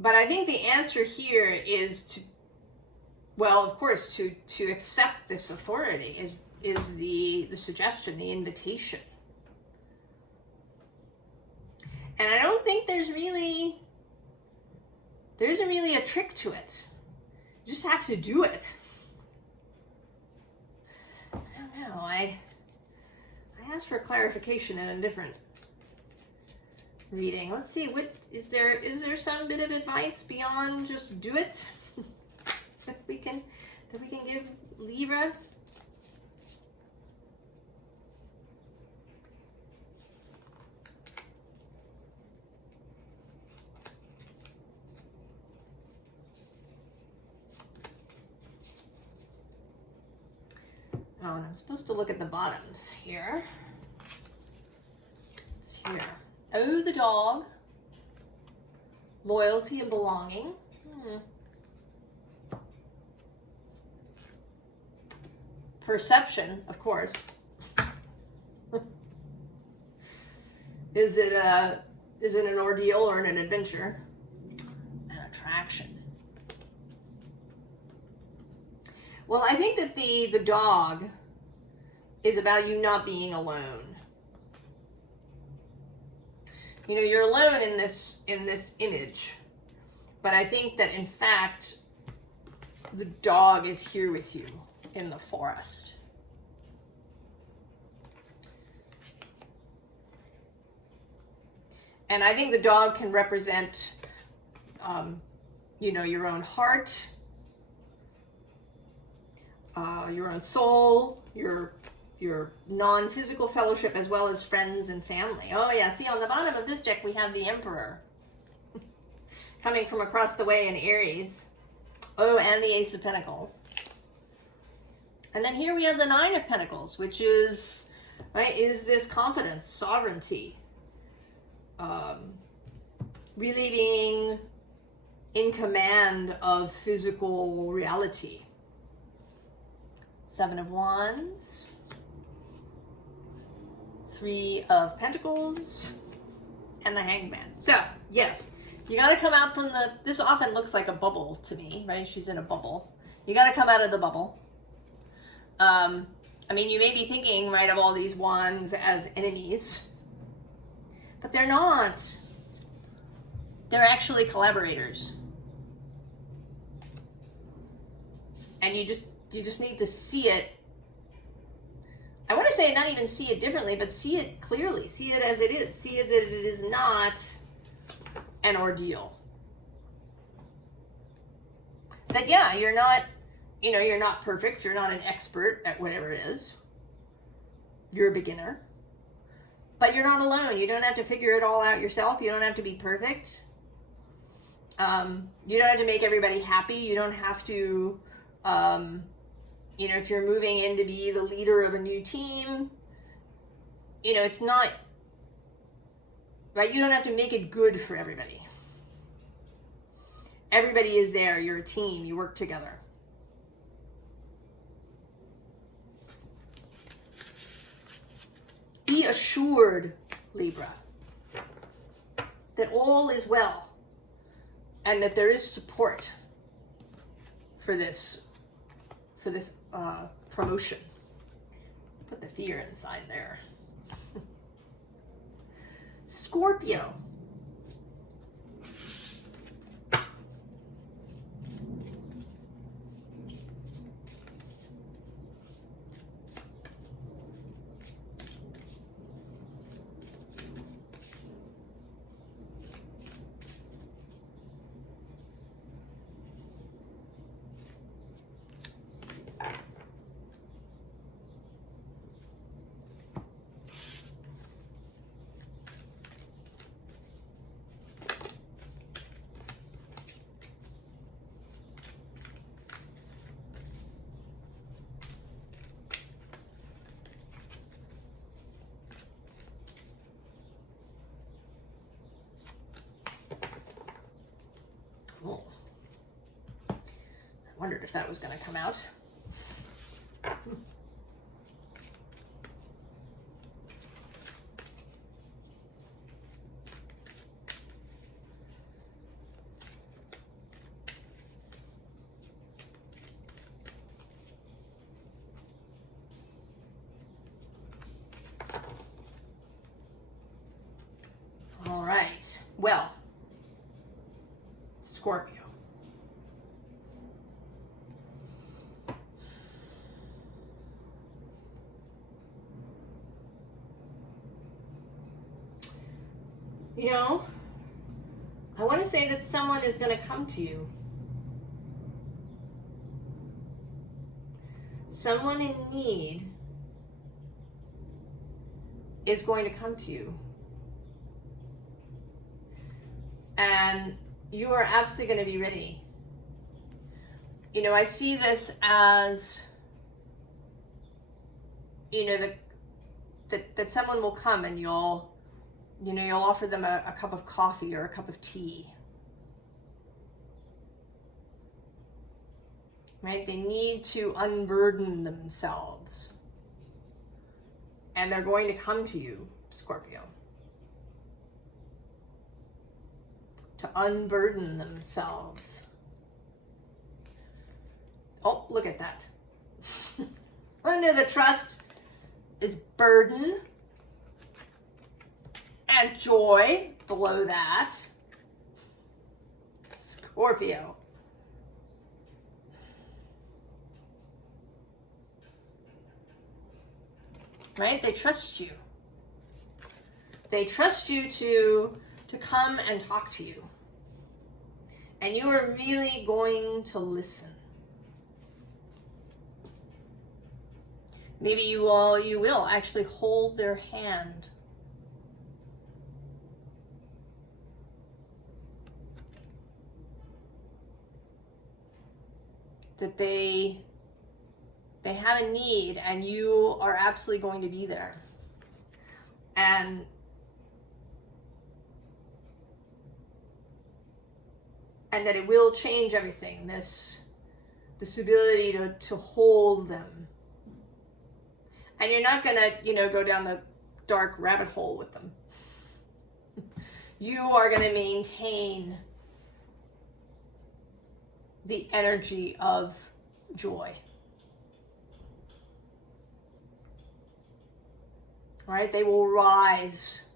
But I think the answer here is to, well, of course, to accept this authority is the suggestion, the invitation. And I don't think there isn't really a trick to it. You just have to do it. I don't know. I asked for clarification in a different reading. Let's see, what is there some bit of advice beyond just do it that we can give Libra? Oh, and I'm supposed to look at the bottoms here. It's here. Oh, the dog. Loyalty and belonging. Perception, of course. Is it an ordeal or an adventure? And attraction. Well, I think that the dog is about you not being alone. You know, you're alone in this image, but I think that in fact the dog is here with you in the forest. And I think the dog can represent, you know, your own heart, your own soul, your non-physical fellowship, as well as friends and family. Oh yeah, see on the bottom of this deck we have the Emperor coming from across the way in Aries. Oh, and the Ace of Pentacles. And then here we have the Nine of Pentacles, which is, right, is this confidence, sovereignty, really being in command of physical reality. Seven of Wands, Three of Pentacles, and the Hangman. So, yes, you got to come out from this often looks like a bubble to me, right? She's in a bubble. You got to come out of the bubble. I mean, you may be thinking, right, of all these wands as enemies, but they're not. They're actually collaborators. And you just need to see it. I want to say not even see it differently, but see it clearly. See it as it is. See it that it is not an ordeal. That, yeah, you're not, you know, you're not perfect. You're not an expert at whatever it is. You're a beginner. But you're not alone. You don't have to figure it all out yourself. You don't have to be perfect. You don't have to make everybody happy. You don't have to, You know, if you're moving in to be the leader of a new team, you know, it's not, right? You don't have to make it good for everybody. Everybody is there. You're a team. You work together. Be assured, Libra, that all is well and that there is support for this promotion. Put the fear inside there. Scorpio. Oh. I wondered if that was going to come out. All right. Well, Scorpio. You know, I want to say that someone is going to come to you. Someone in need is going to come to you. And you are absolutely going to be ready. You know, I see this as, you know, that someone will come and you'll offer them a cup of coffee or a cup of tea. Right? They need to unburden themselves. And they're going to come to you, Scorpio, to unburden themselves. Oh, look at that. Under the trust is burden and joy below that. Scorpio. Right? They trust you. They trust you to come and talk to you. And you are really going to listen. Maybe you will actually hold their hand. That they have a need and you are absolutely going to be there. And that it will change everything, this ability to hold them. And you're not gonna, go down the dark rabbit hole with them. You are gonna maintain the energy of joy. Right? They will rise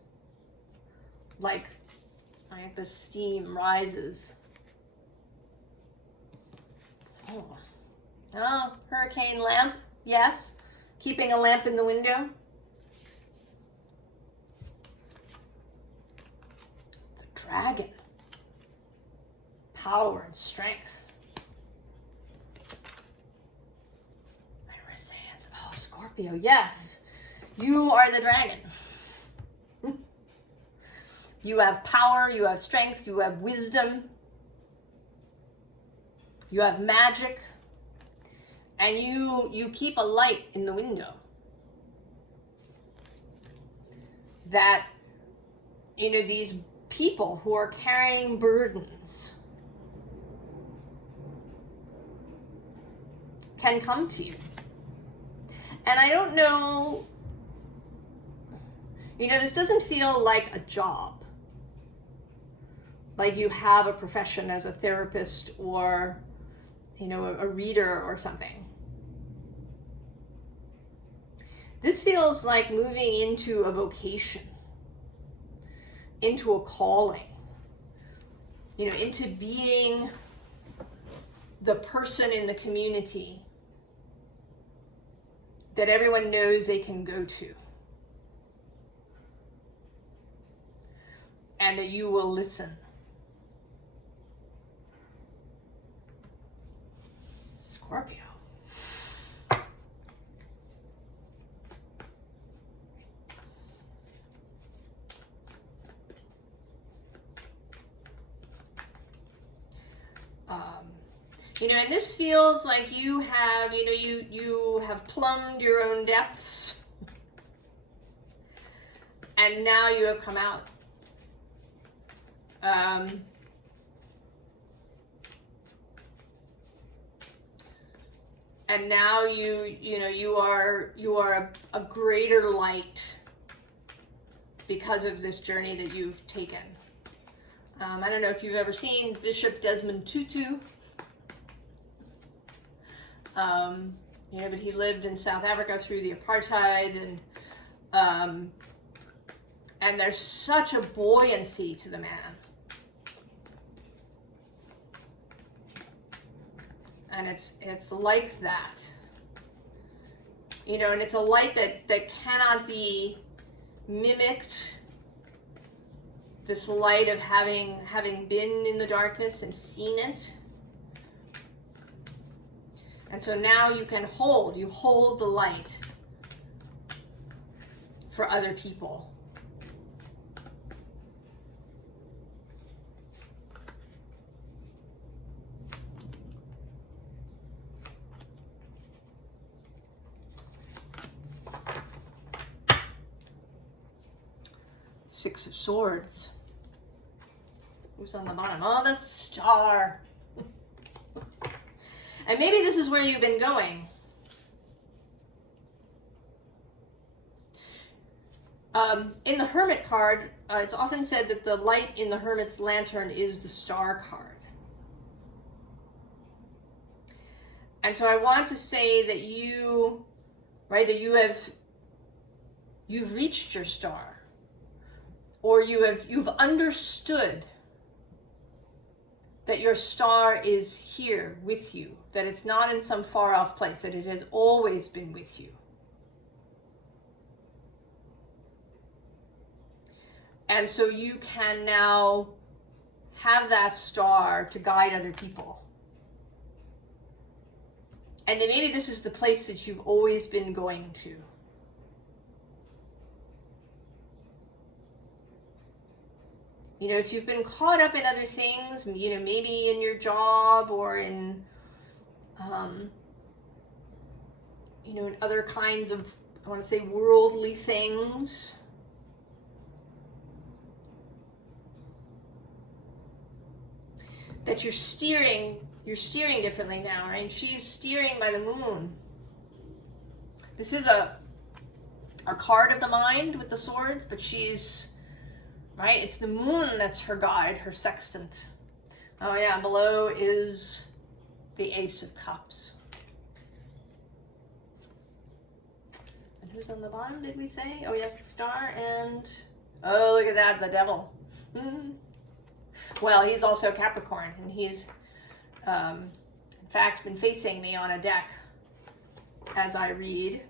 like, right, the steam rises. Oh, hurricane lamp, yes. Keeping a lamp in the window. The dragon. Power and strength. Oh, Scorpio, yes. You are the dragon. You have power, you have strength, you have wisdom. You have magic. and you keep a light in the window that, you know, these people who are carrying burdens can come to you. And I don't know, you know, this doesn't feel like a job, like you have a profession as a therapist or, you know, a reader or something. This feels like moving into a vocation, into a calling, you know, into being the person in the community that everyone knows they can go to, and that you will listen. Scorpio. You know, and this feels like you have, you know, you have plumbed your own depths, and now you have come out. And now you know, you are a greater light because of this journey that you've taken. I don't know if you've ever seen Bishop Desmond Tutu. You know, but he lived in South Africa through the apartheid, and there's such a buoyancy to the man. And it's like that. You know, and it's a light that cannot be mimicked. This light of having been in the darkness and seen it. And so now you can hold the light for other people. Six of Swords. Who's on the bottom? Oh, the Star. And maybe this is where you've been going. In the Hermit card, it's often said that the light in the Hermit's lantern is the Star card. And so I want to say that you've reached your star, or you've understood that your star is here with you, that it's not in some far off place, that it has always been with you. And so you can now have that star to guide other people. And then maybe this is the place that you've always been going to. You know, if you've been caught up in other things, you know, maybe in your job or in, you know, in other kinds of, I want to say, worldly things. That you're steering differently now, right? She's steering by the moon. This is a card of the mind with the swords, but she's, right? It's the moon that's her guide, her sextant. Oh yeah, below is the Ace of Cups. And who's on the bottom, did we say? Oh yes, the Star, and oh, look at that, the Devil. Well, he's also Capricorn, and he's, in fact, been facing me on a deck as I read.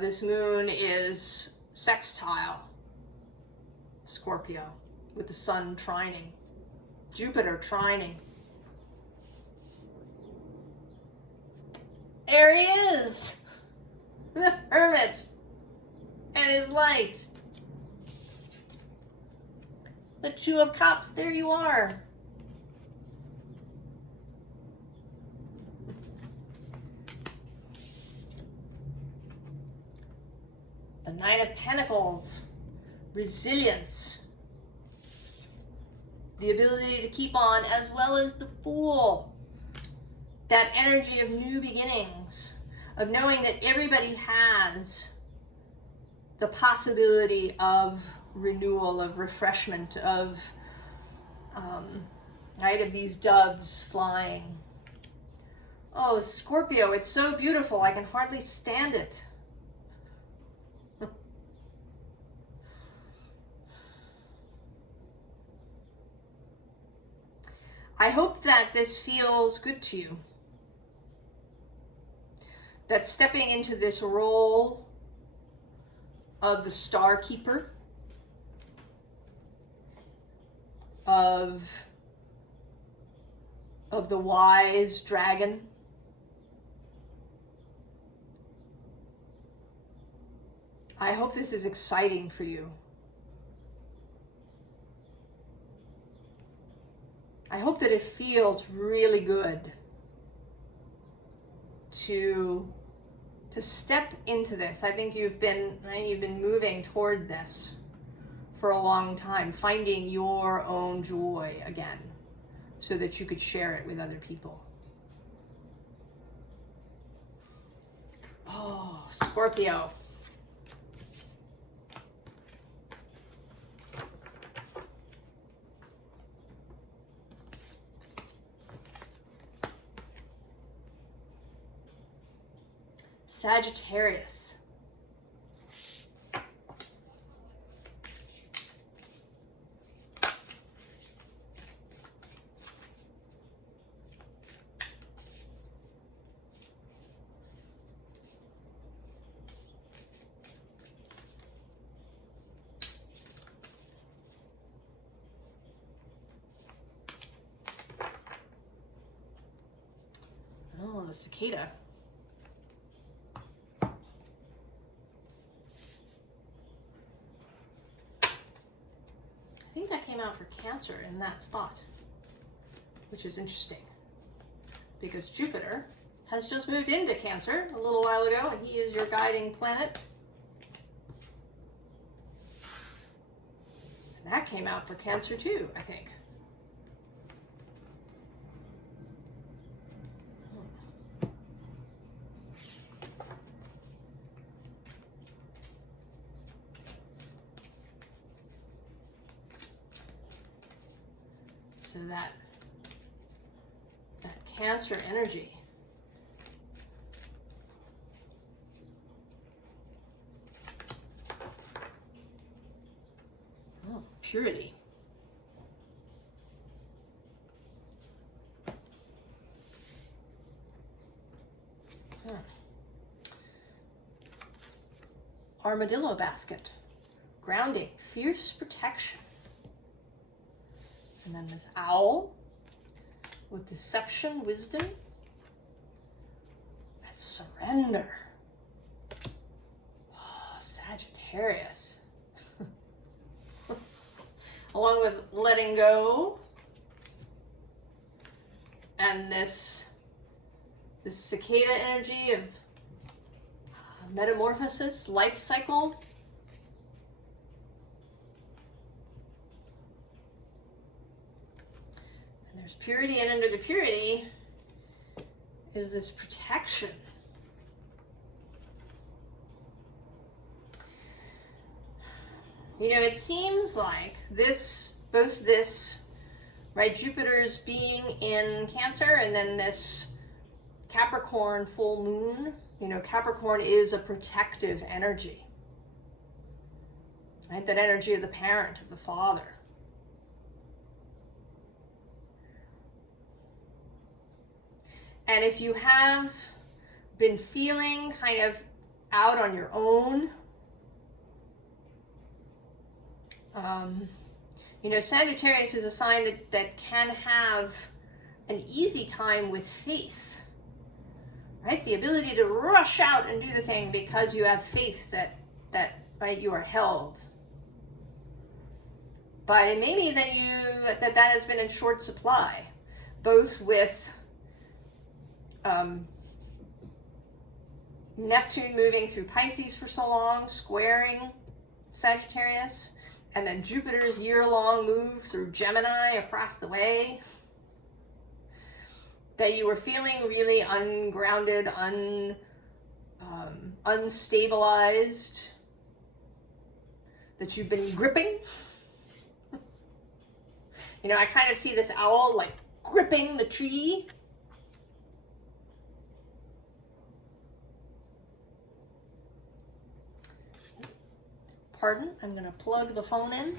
This moon is sextile Scorpio with the Sun trining, Jupiter trining. There he is, the Hermit and his light. The Two of Cups, there you are. Nine of Pentacles, resilience, the ability to keep on, as well as the Fool. That energy of new beginnings, of knowing that everybody has the possibility of renewal, of refreshment, of right, of these doves flying. Oh, Scorpio, it's so beautiful. I can hardly stand it. I hope that this feels good to you. That stepping into this role of the Star Keeper, of the wise dragon, I hope this is exciting for you. I hope that it feels really good to step into this. I think you've been moving toward this for a long time, finding your own joy again so that you could share it with other people. Oh, Scorpio. Sagittarius. Oh, the cicada. I think that came out for Cancer in that spot, which is interesting because Jupiter has just moved into Cancer a little while ago, and he is your guiding planet. And that came out for Cancer too, I think. So that Cancer energy. Oh, purity. Armadillo basket. Grounding. Fierce protection. And then this owl with deception, wisdom, and surrender. Oh, Sagittarius. Along with letting go and this cicada energy of metamorphosis, life cycle. There's purity, and under the purity is this protection. You know, it seems like both this, right, Jupiter's being in Cancer, and then this Capricorn full moon. You know, Capricorn is a protective energy, right? That energy of the parent, of the father. And if you have been feeling kind of out on your own, you know, Sagittarius is a sign that can have an easy time with faith, right? The ability to rush out and do the thing because you have faith that right, you are held. But it may be that has been in short supply, both with Neptune moving through Pisces for so long, squaring Sagittarius, and then Jupiter's year-long move through Gemini across the way, that you were feeling really ungrounded, unstabilized, that you've been gripping. You know, I kind of see this owl like gripping the tree. Pardon, I'm going to plug the phone in.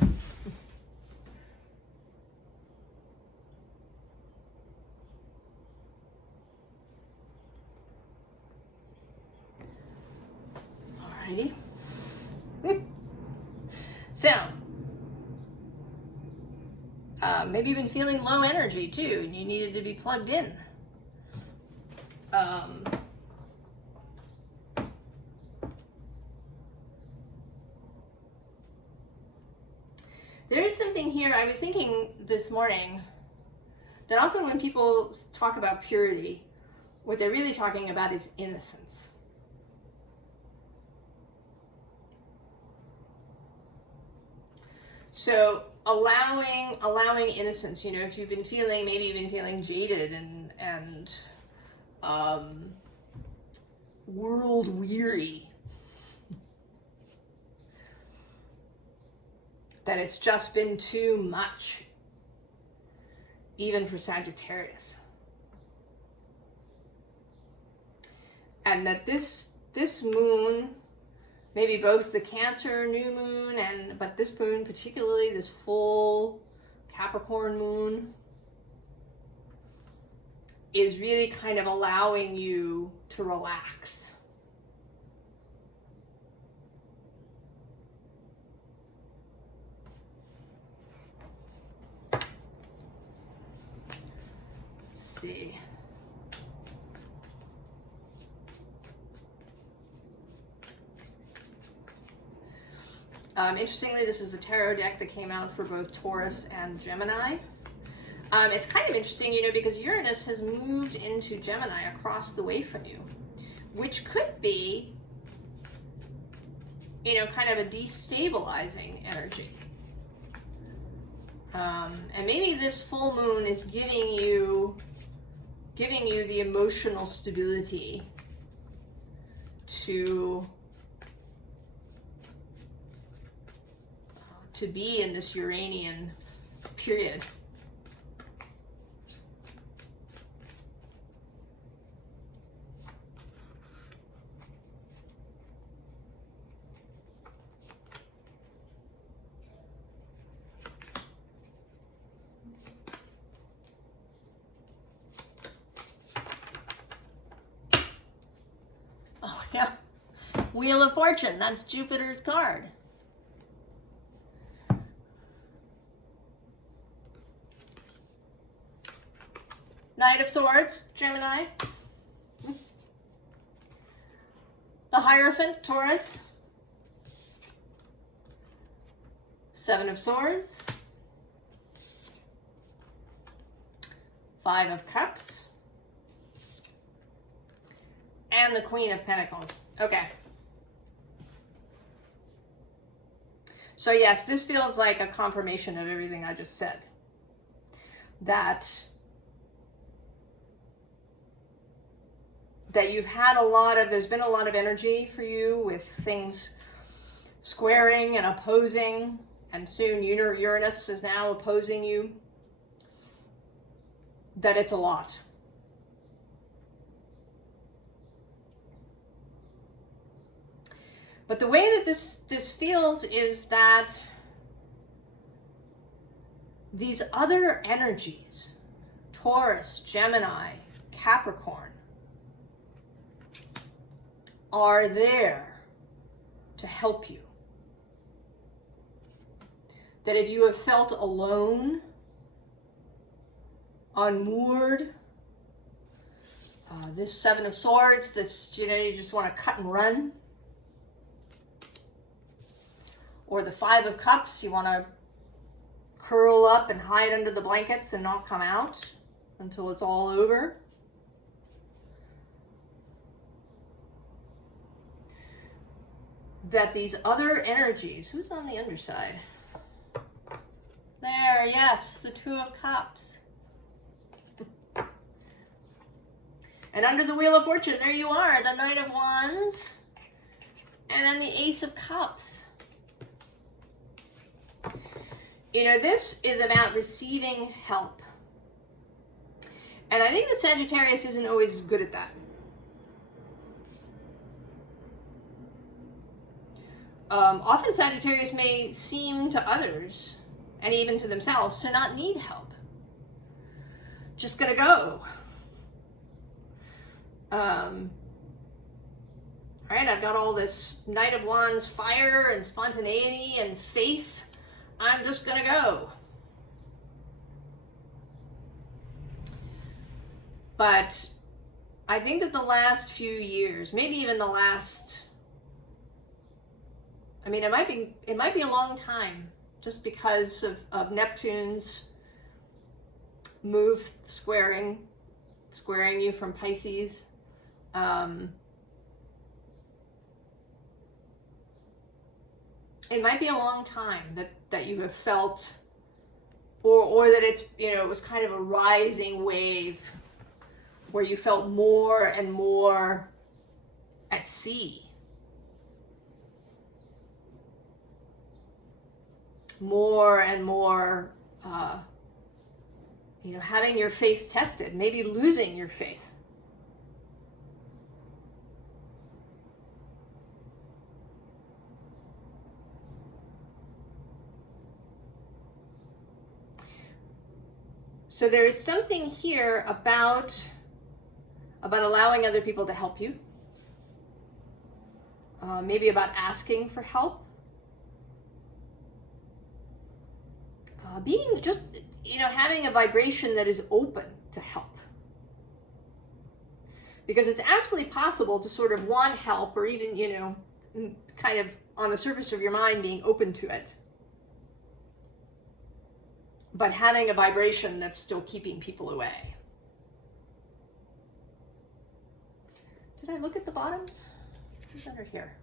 Alrighty. So, maybe you've been feeling low energy too, and you needed to be plugged in. There is something here, I was thinking this morning, that often when people talk about purity, what they're really talking about is innocence. So allowing innocence, you know, if you've been feeling, maybe you've been feeling jaded and world weary, that it's just been too much, even for Sagittarius. And that this moon, maybe both the Cancer new moon but this moon particularly, this full Capricorn moon, is really kind of allowing you to relax. See. Interestingly, this is the tarot deck that came out for both Taurus and Gemini. It's kind of interesting, you know, because Uranus has moved into Gemini across the way from you, which could be, you know, kind of a destabilizing energy. And maybe this full moon is giving you the emotional stability to be in this Uranian period. Oh yeah, Wheel of Fortune, that's Jupiter's card. Knight of Swords, Gemini. The Hierophant, Taurus. Seven of Swords. Five of Cups. And the Queen of Pentacles. Okay. So yes, this feels like a confirmation of everything I just said. That you've had there's been a lot of energy for you with things squaring and opposing, and soon Uranus is now opposing you, that it's a lot. But the way that this feels is that these other energies, Taurus, Gemini, Capricorn, are there to help you. That if you have felt alone, unmoored, this Seven of Swords, that's, you know, you just want to cut and run, or the Five of Cups, you want to curl up and hide under the blankets and not come out until it's all over. that these other energies, who's on the underside? There, yes, the Two of Cups. And under the Wheel of Fortune, there you are, the Knight of Wands, and then the Ace of Cups. You know, this is about receiving help. And I think that Sagittarius isn't always good at that. Often Sagittarius may seem to others, and even to themselves, to not need help. Just gonna go. All right, I've got all this Knight of Wands fire and spontaneity and faith. I'm just gonna go. But I think that the last few years, maybe even the last, I mean, it might be a long time, just because of Neptune's move squaring you from Pisces. It might be a long time that you have felt, or that it's, you know, it was kind of a rising wave where you felt more and more at sea. More and more, you know, having your faith tested, maybe losing your faith. So there is something here about allowing other people to help you. Maybe about asking for help. Being just, you know, having a vibration that is open to help. Because it's absolutely possible to sort of want help, or even, you know, kind of on the surface of your mind being open to it, but having a vibration that's still keeping people away. Did I look at the bottoms? Who's under here?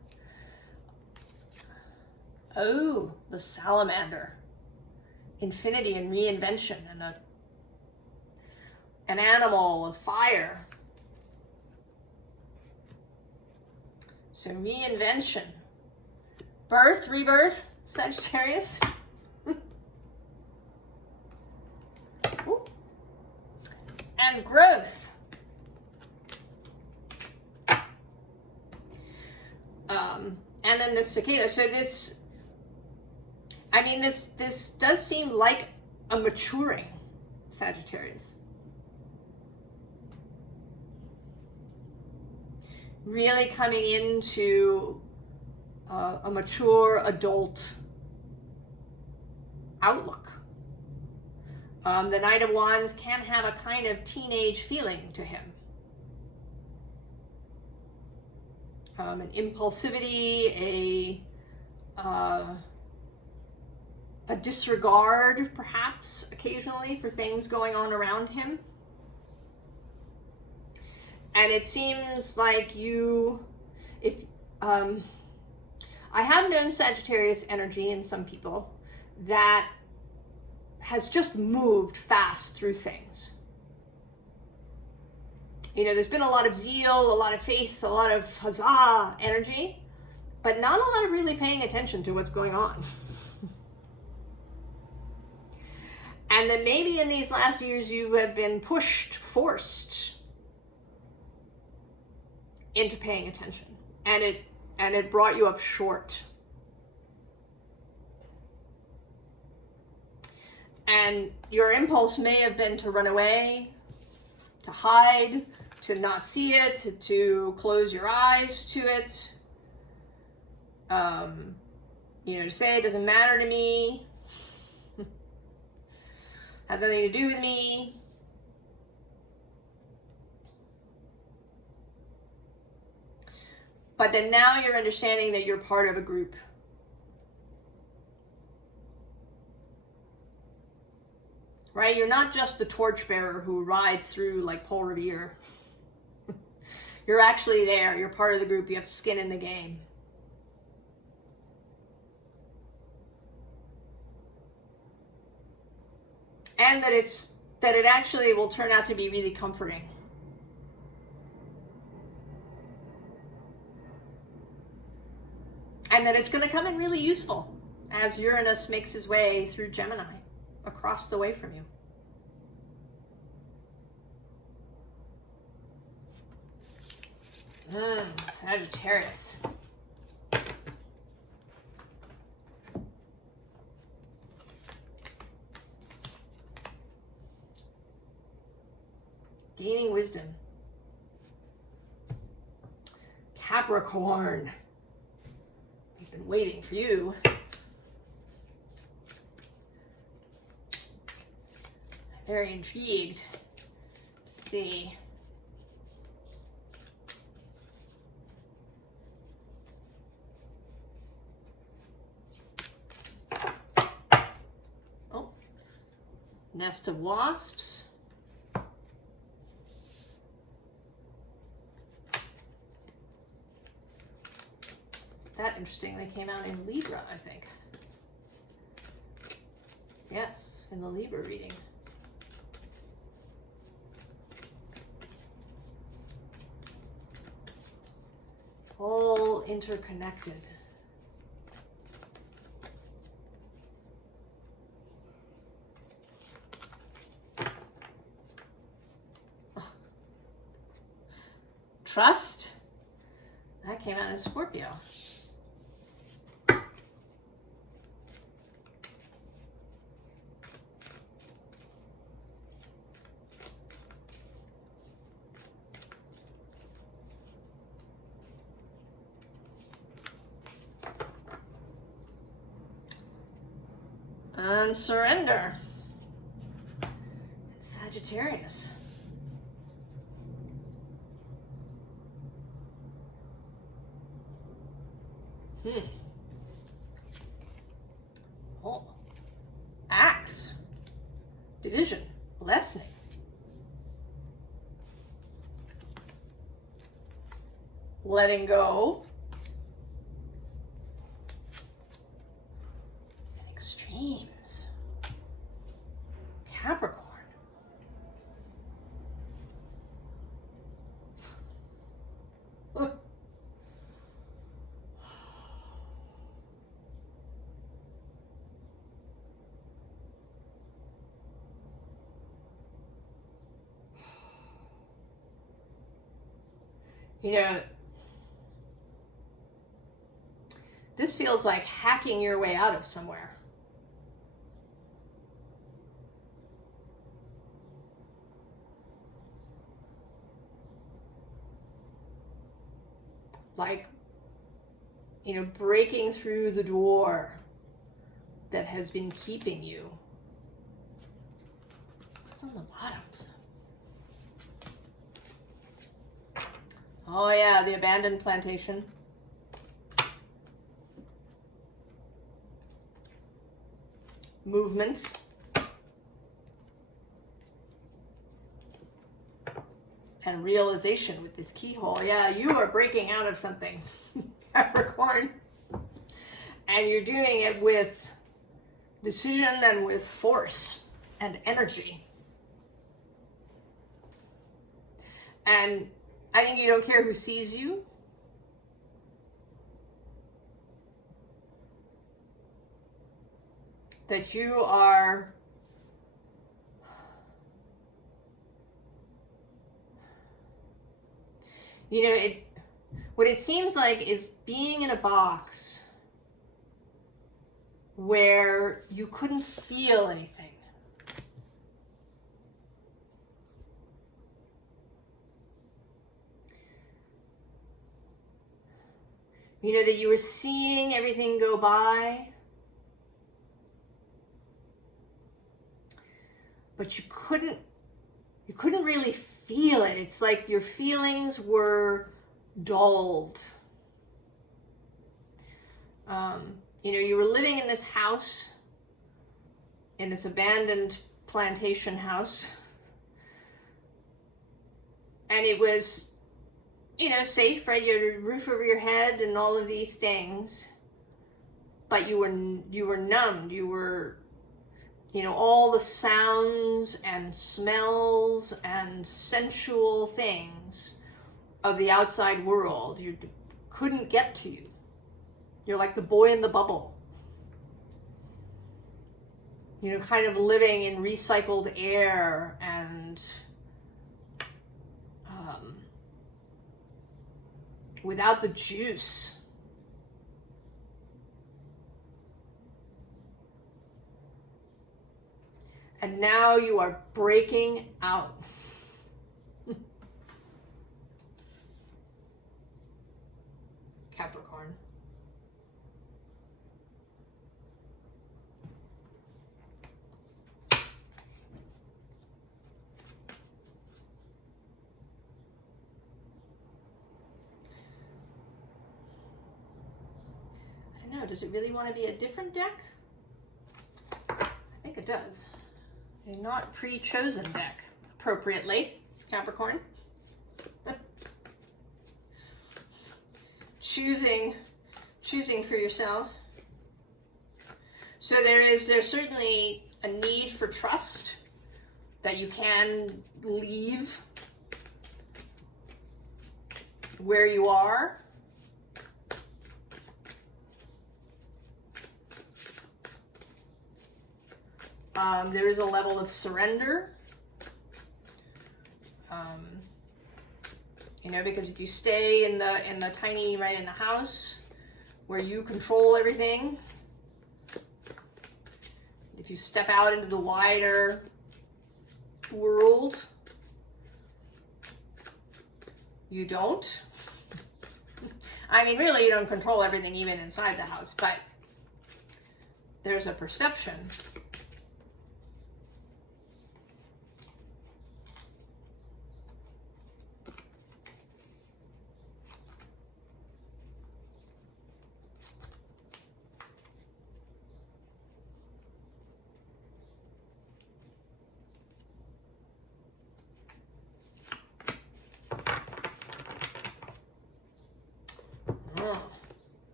Oh, the salamander. Infinity and reinvention, and an animal of fire. So reinvention. Birth, rebirth, Sagittarius. And growth. And then the cicada. So this, I mean, this does seem like a maturing Sagittarius. Really coming into a mature adult outlook. The Knight of Wands can have a kind of teenage feeling to him. An impulsivity, a disregard, perhaps, occasionally, for things going on around him. And it seems like I have known Sagittarius energy in some people that has just moved fast through things. You know, there's been a lot of zeal, a lot of faith, a lot of huzzah energy, but not a lot of really paying attention to what's going on. And then maybe in these last years you have been forced into paying attention, and it brought you up short. And your impulse may have been to run away, to hide, to not see it, to close your eyes to it. You know, to say it doesn't matter to me, has nothing to do with me. But then now you're understanding that you're part of a group. Right? You're not just a torchbearer who rides through like Paul Revere. You're actually there. You're part of the group. You have skin in the game. and that it actually will turn out to be really comforting. And that it's going to come in really useful as Uranus makes his way through Gemini, across the way from you. Sagittarius. Gaining wisdom. Capricorn. We've been waiting for you. I'm very intrigued to see. Oh, nest of wasps. That interestingly came out in Libra, I think. Yes, in the Libra reading. All interconnected. Trust. That came out in Scorpio. And surrender. Sagittarius. Oh. Axe. Division. Blessing. Letting go. Extremes. Capricorn. You know, this feels like hacking your way out of somewhere. Like, you know, breaking through the door that has been keeping you. What's on the bottoms? Oh yeah, the abandoned plantation. Movement. And realization with this keyhole. Yeah, you are breaking out of something, Capricorn. And you're doing it with decision and with force and energy. And I think you don't care who sees you. That you are you know, what it seems like is being in a box where you couldn't feel anything. You know, that you were seeing everything go by, but you couldn't really feel it. It's like your feelings were dulled. You know, you were living in this house, in this abandoned plantation house, and it was, you know, safe, right? You had a roof over your head and all of these things, but you were numbed. You were you know, all the sounds and smells and sensual things of the outside world couldn't get to you. You're like the boy in the bubble. You know, kind of living in recycled air and without the juice. And now you are breaking out. Capricorn. I don't know, does it really want to be a different deck? I think it does. A not pre-chosen deck, appropriately, Capricorn. choosing for yourself. So there's certainly a need for trust, that you can leave where you are. There is a level of surrender, you know, because if you stay in the tiny, right, in the house where you control everything, if you step out into the wider world, you don't. I mean, really, you don't control everything even inside the house, but there's a perception.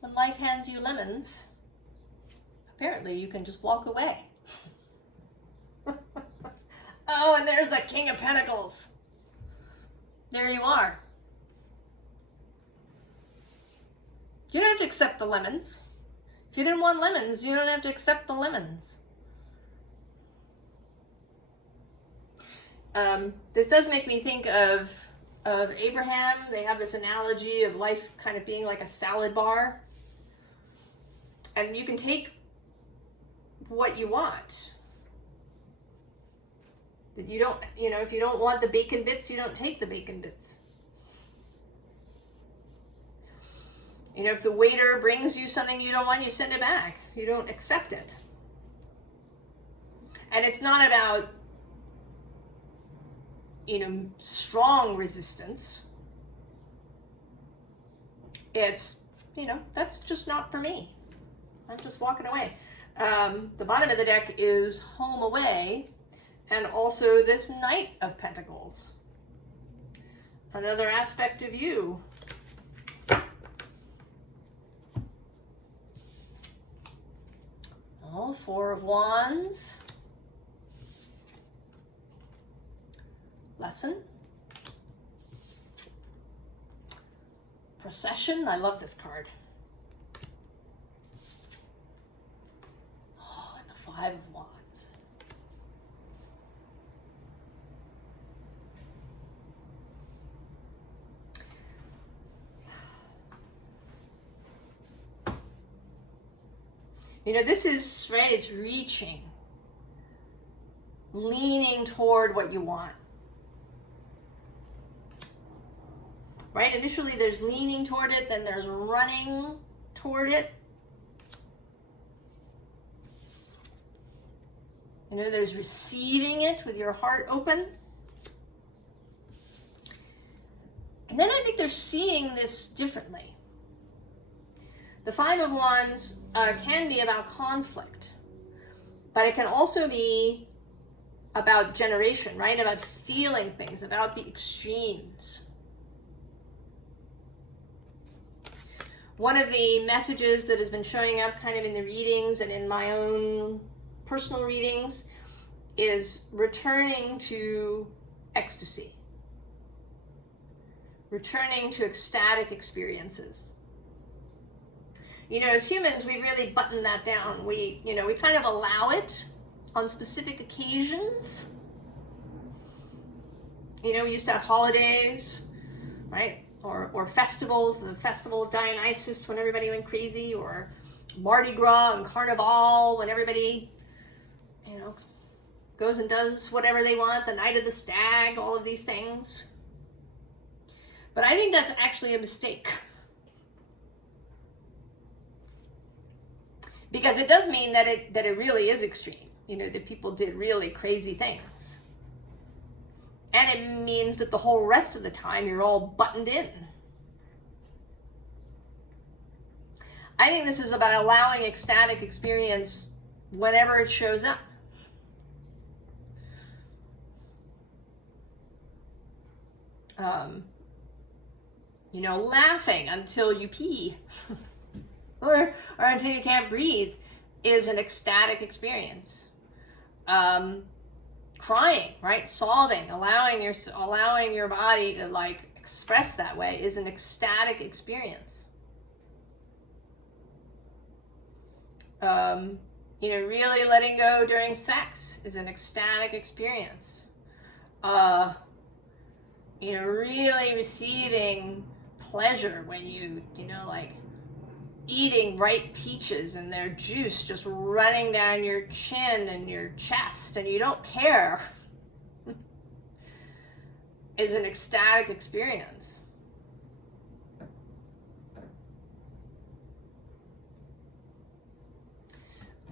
When life hands you lemons, apparently you can just walk away. Oh, and there's the King of Pentacles. There you are. You don't have to accept the lemons. If you didn't want lemons, you don't have to accept the lemons. This does make me think of Abraham. They have this analogy of life kind of being like a salad bar. And you can take what you want. That you don't, you know, if you don't want the bacon bits, you don't take the bacon bits. You know, if the waiter brings you something you don't want, you send it back. You don't accept it. And it's not about, you know, strong resistance. It's, you know, that's just not for me. I'm just walking away. The bottom of the deck is home away, and also this Knight of Pentacles. Another aspect of you. Oh, Four of Wands. Lesson. Procession. I love this card. Oh, and the Five of Wands. You know, this is, right, it's reaching. Leaning toward what you want. Right? Initially there's leaning toward it, then there's running toward it. You know, there's receiving it with your heart open. And then I think they're seeing this differently. The Five of Wands can be about conflict, but it can also be about generation, right? About feeling things, about the extremes. One of the messages that has been showing up kind of in the readings and in my own personal readings is returning to ecstasy, returning to ecstatic experiences. You know, as humans, we really button that down. We kind of allow it on specific occasions. You know, we used to have holidays, right? Or festivals, the Festival of Dionysus when everybody went crazy, or Mardi Gras and Carnival when everybody, you know, goes and does whatever they want, the Night of the Stag, all of these things. But I think that's actually a mistake. Because it does mean that it really is extreme, you know, that people did really crazy things. And it means that the whole rest of the time you're all buttoned in. I think this is about allowing ecstatic experience whenever it shows up. You know, laughing until you pee or until you can't breathe is an ecstatic experience. Crying, right? Sobbing, allowing your body to like express that way is an ecstatic experience. You know, really letting go during sex is an ecstatic experience. You know, really receiving pleasure when you know, like eating ripe peaches and their juice just running down your chin and your chest and you don't care is an ecstatic experience.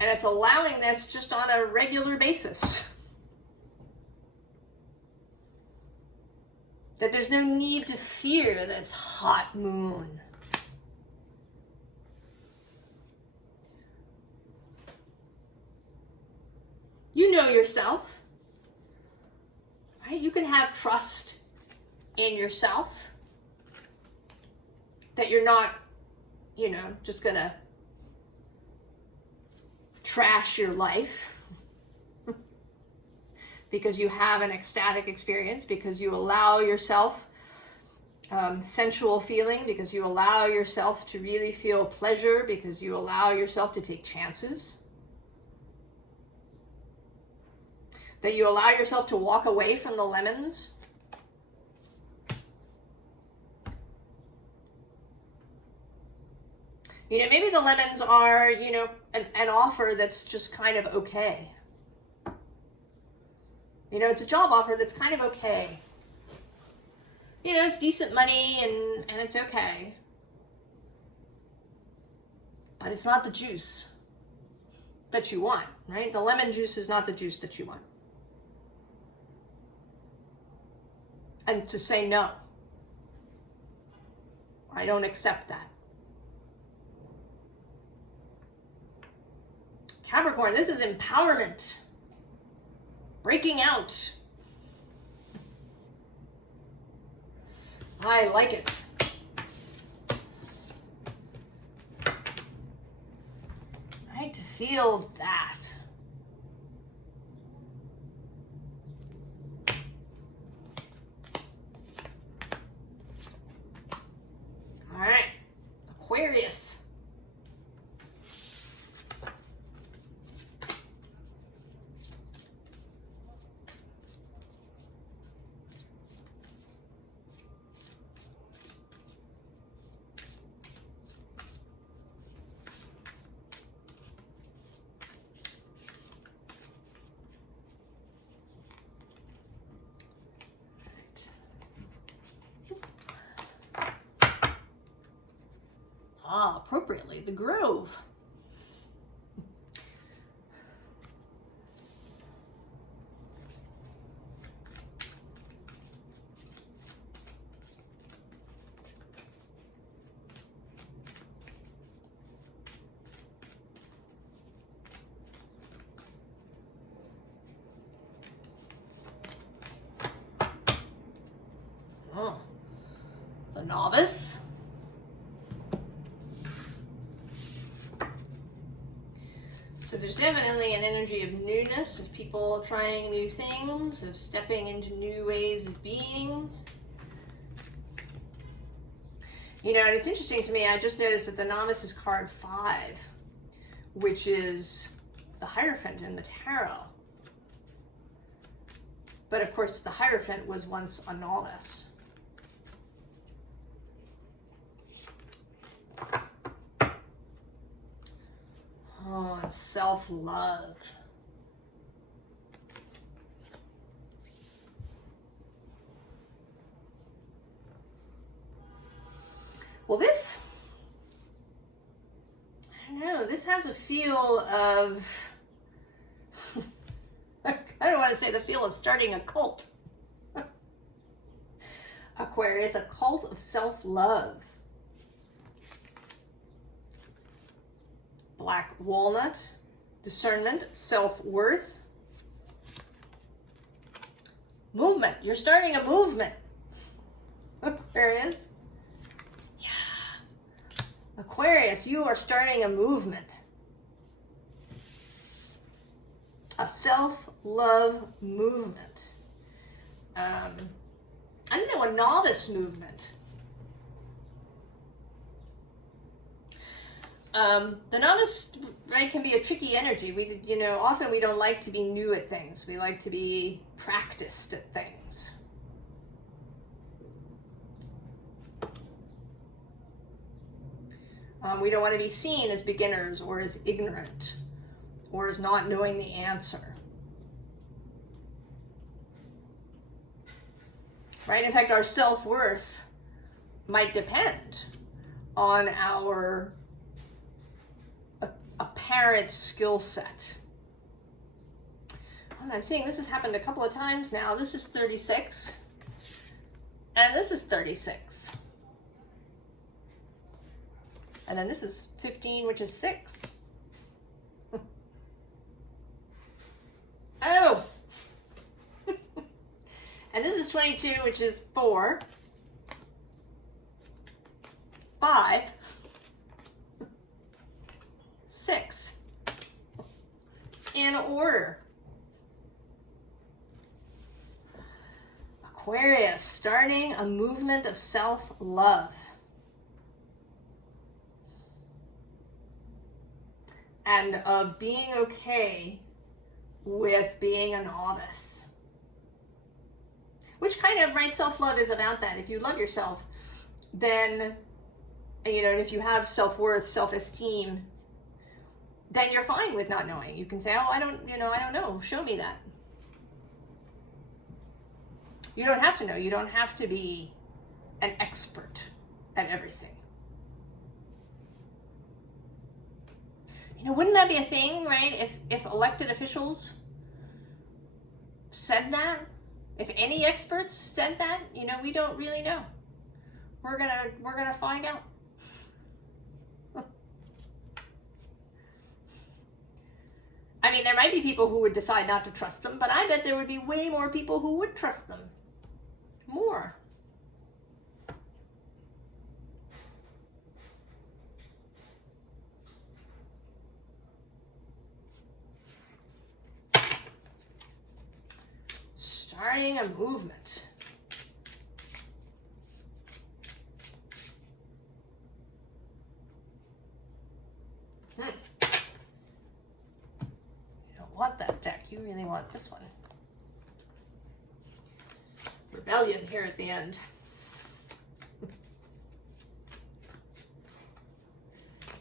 And it's allowing this just on a regular basis. That there's no need to fear this hot moon. You know yourself, right? You can have trust in yourself that you're not, you know, just gonna trash your life because you have an ecstatic experience, because you allow yourself sensual feeling, because you allow yourself to really feel pleasure, because you allow yourself to take chances. That you allow yourself to walk away from the lemons. You know, maybe the lemons are, you know, an offer that's just kind of okay. You know, it's a job offer that's kind of okay. You know, it's decent money and it's okay. But it's not the juice that you want, right? The lemon juice is not the juice that you want. And to say no. I don't accept that. Capricorn, this is empowerment. Breaking out. I like it. Right, to feel that. All right, Aquarius. Appropriately, the Grove. Oh, the Novice. So there's definitely an energy of newness, of people trying new things, of stepping into new ways of being. You know, and it's interesting to me, I just noticed that the Novice is card 5, which is the Hierophant in the Tarot. But of course, the Hierophant was once a novice. Oh, it's self-love. Well, this, I don't know, this has a feel of, I don't want to say the feel of starting a cult. Aquarius, a cult of self-love. Black walnut, discernment, self-worth. Movement, you're starting a movement. Aquarius. Yeah. Aquarius, you are starting a movement. A self-love movement. I don't know, a novice movement. The novice, right, can be a tricky energy. Often we don't like to be new at things. We like to be practiced at things. We don't want to be seen as beginners or as ignorant or as not knowing the answer. Right? In fact, our self-worth might depend on our apparent skill set. And I'm seeing this has happened a couple of times now. This is 36. And this is 36. And then this is 15, which is 6. Oh! And this is 22, which is 4. 5. 6. In order. Aquarius, starting a movement of self-love. And of being okay with being a novice. Which kind of, right, self-love is about that. If you love yourself, then, and if you have self-worth, self-esteem, then you're fine with not knowing. You can say, oh, I don't know. Show me that. You don't have to know. You don't have to be an expert at everything. Wouldn't that be a thing, right? If elected officials said that, if any experts said that, we don't really know. We're gonna find out. I mean, there might be people who would decide not to trust them, but I bet there would be way more people who would trust them. More. Starting a movement. You don't want that deck. You really want this one. Rebellion here at the end.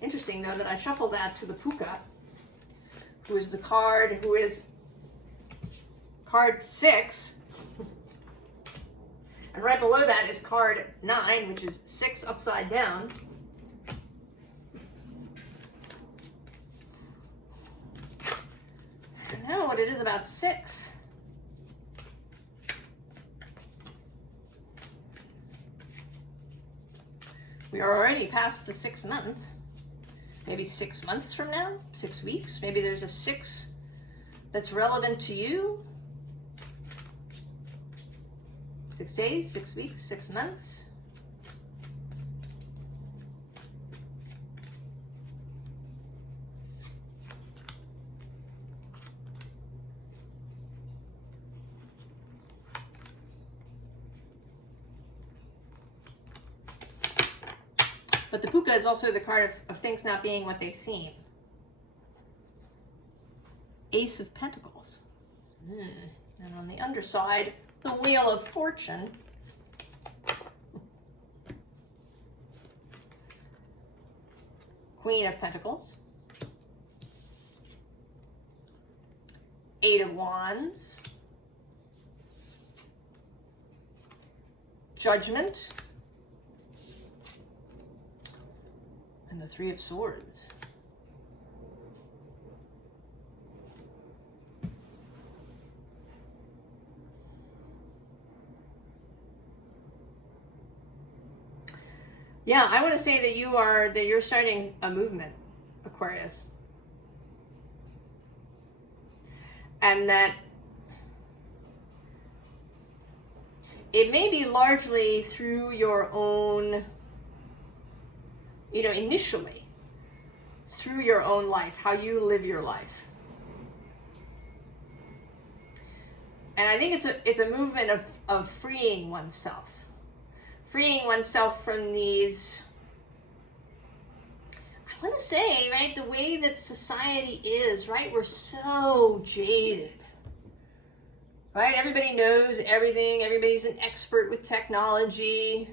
Interesting, though, that I shuffled that to the Puka, who is the card, who is card 6. And right below that is card 9, which is 6 upside down. I don't know what it is about 6. We are already past the 6th month. Maybe 6 months from now, 6 weeks. Maybe there's a 6 that's relevant to you. 6 days, 6 weeks, 6 months. But the puka is also the card of things not being what they seem. Ace of Pentacles. And on the underside, the Wheel of Fortune. Queen of Pentacles. Eight of Wands. Judgment. And the Three of Swords. Yeah, I want to say that you're starting a movement, Aquarius. And that it may be largely through your own, initially, through your own life, how you live your life. And I think it's a movement of freeing oneself. Freeing oneself from these, I want to say, right, the way that society is, right? We're so jaded, right? Everybody knows everything. Everybody's an expert with technology.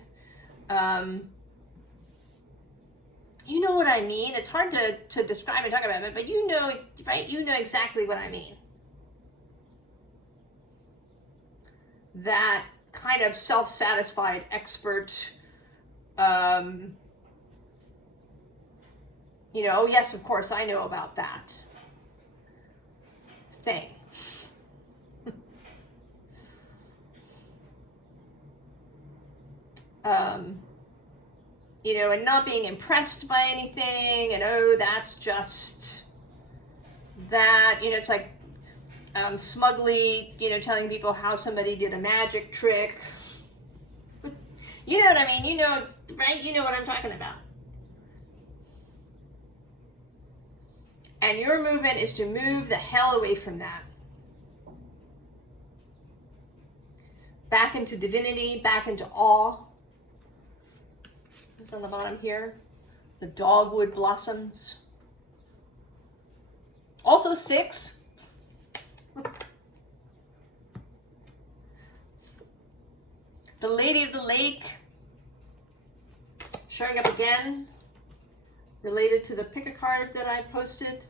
You know what I mean? It's hard to describe and talk about it, but you know, right? You know exactly what I mean. That kind of self-satisfied expert, yes, of course, I know about that thing. And not being impressed by anything, and that's just that, it's like, smugly, telling people how somebody did a magic trick. You know what I mean? Right? You know what I'm talking about. And your movement is to move the hell away from that. Back into divinity, back into awe. It's on the bottom here. The dogwood blossoms. Also 6. The Lady of the Lake showing up again, related to the pick a card that I posted.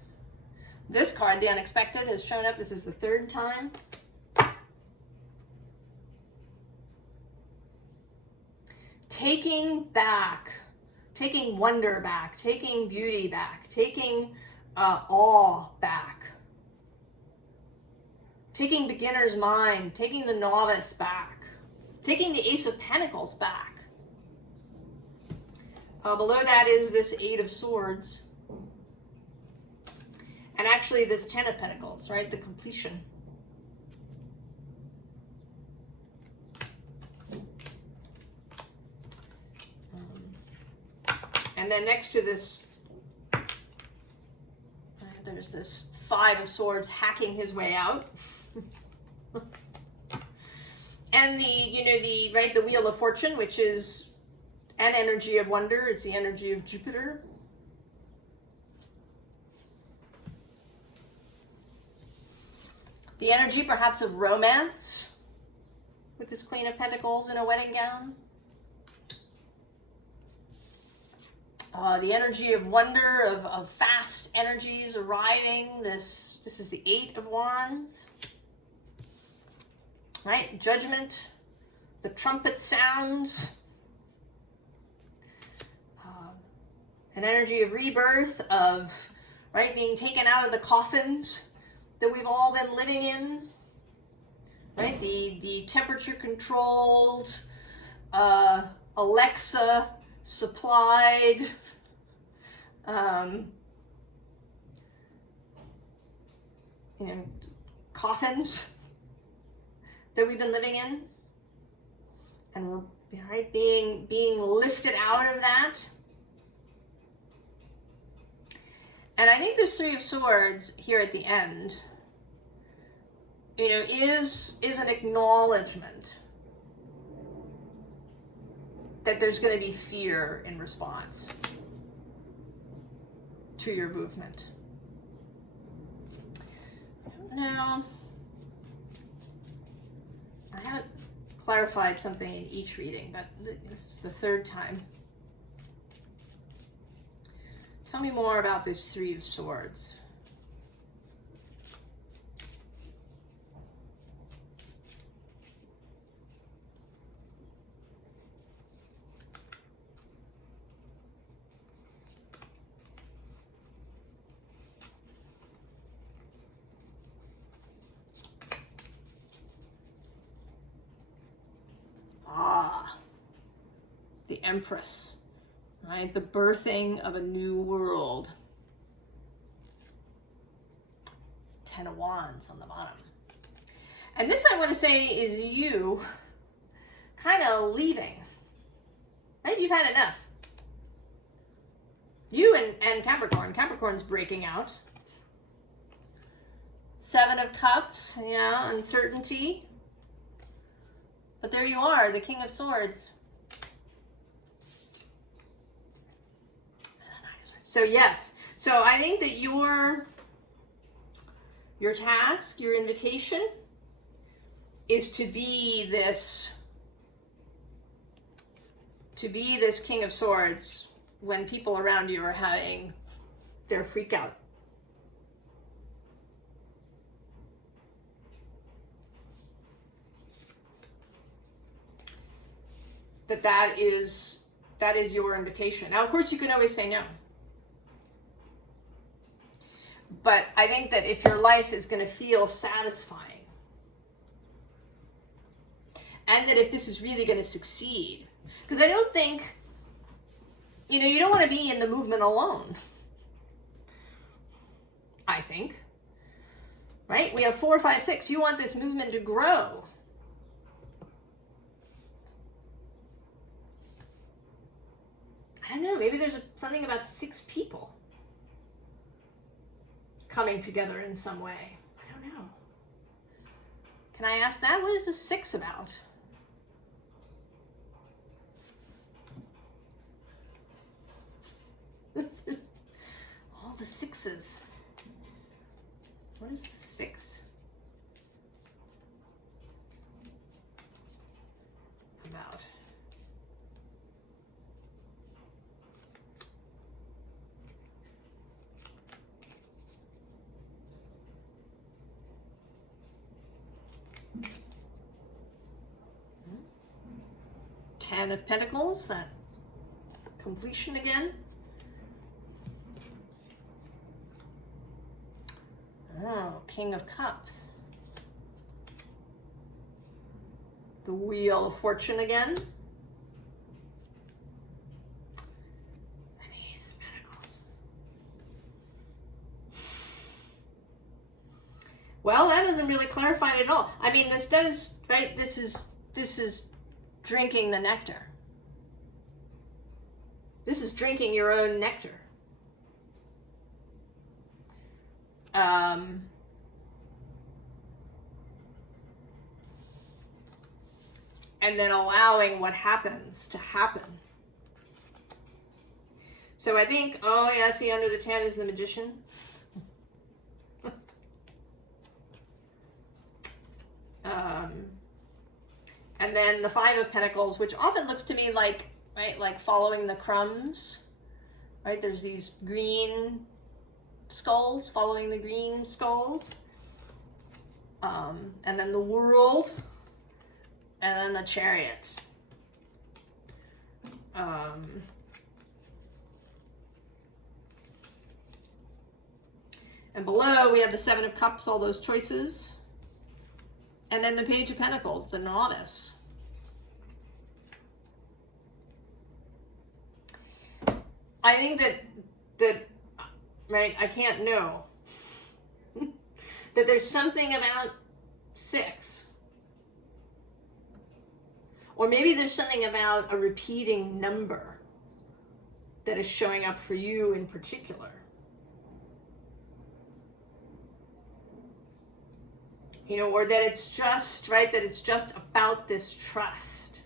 This card, the Unexpected, has shown up. This is the 3rd time. Taking back, taking wonder back, taking beauty back, taking awe back. Taking beginner's mind, taking the novice back, taking the Ace of Pentacles back. Below that is this 8 of Swords. And actually this 10 of Pentacles, right? The completion. And then next to this, there's this 5 of Swords hacking his way out. And the Wheel of Fortune, which is an energy of wonder. It's the energy of Jupiter. The energy perhaps of romance with this Queen of Pentacles in a wedding gown. The energy of wonder, of fast energies arriving. This is the 8 of Wands. Right? Judgment. The trumpet sounds. An energy of rebirth, of, right, being taken out of the coffins that we've all been living in. Right? The temperature controlled, Alexa supplied, coffins that we've been living in, and we're, right, being lifted out of that. And I think this 3 of Swords here at the end, is an acknowledgement that there's going to be fear in response to your movement. Now, I haven't clarified something in each reading, but this is the third time. Tell me more about this Three of Swords. The Empress, right? The birthing of a new world. 10 of Wands on the bottom. And this, I want to say, is you kind of leaving, right? You've had enough. You and Capricorn. Capricorn's breaking out. 7 of Cups, yeah, uncertainty. But there you are, the King of Swords. So yes, so I think that your task, your invitation is to be this King of Swords when people around you are having their freak out. That is your invitation. Now, of course, you can always say no. But I think that if your life is going to feel satisfying, and that if this is really going to succeed, because I don't think, you don't want to be in the movement alone. I think. Right? We have 4, 5, 6. You want this movement to grow. I don't know, maybe there's something about 6 people coming together in some way. I don't know. Can I ask that? What is the 6 about? There's all the 6s. What is the 6 about? Ten of Pentacles, that completion again. Oh, King of Cups. The Wheel of Fortune again. And the Ace of Pentacles. Well, that doesn't really clarify it at all. I mean, this does, right? This is drinking the nectar. This is drinking your own nectar. And then allowing what happens to happen. So I think, oh yeah, see under the 10 is the Magician. And then the 5 of Pentacles, which often looks to me like, right, like following the crumbs, right? There's these green skulls, following the green skulls. And then the World, and then the Chariot. And below we have the 7 of Cups, all those choices. And then the Page of Pentacles, the Novice. I think that right, I can't know. That there's something about 6. Or maybe there's something about a repeating number that is showing up for you in particular. Or that it's just, right, that it's just about this trust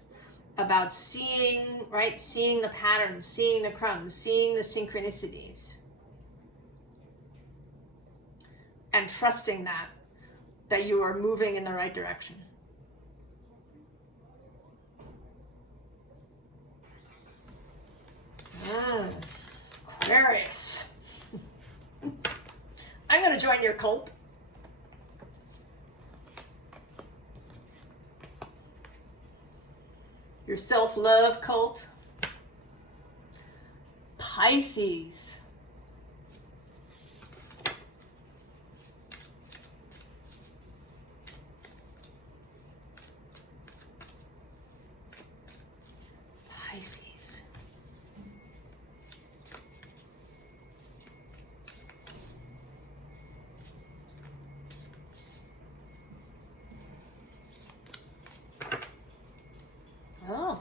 about seeing, right? Seeing the patterns, seeing the crumbs, seeing the synchronicities. And trusting that you are moving in the right direction. Aquarius. I'm going to join your cult. Your self-love cult. Pisces. Pisces. Oh,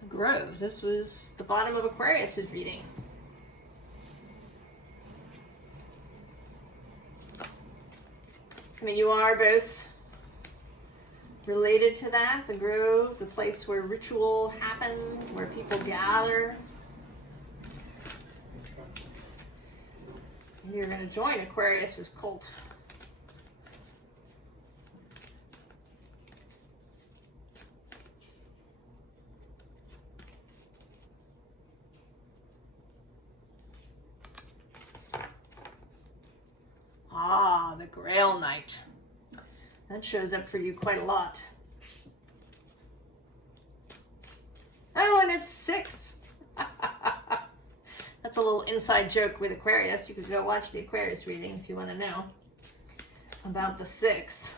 the Grove. This was the bottom of Aquarius's reading. I mean, you are both related to that, the Grove, the place where ritual happens, where people gather. You're going to join Aquarius's cult. Ah, the Grail Knight. That shows up for you quite a lot. Oh, and it's 6. That's a little inside joke with Aquarius. You could go watch the Aquarius reading if you want to know about the 6.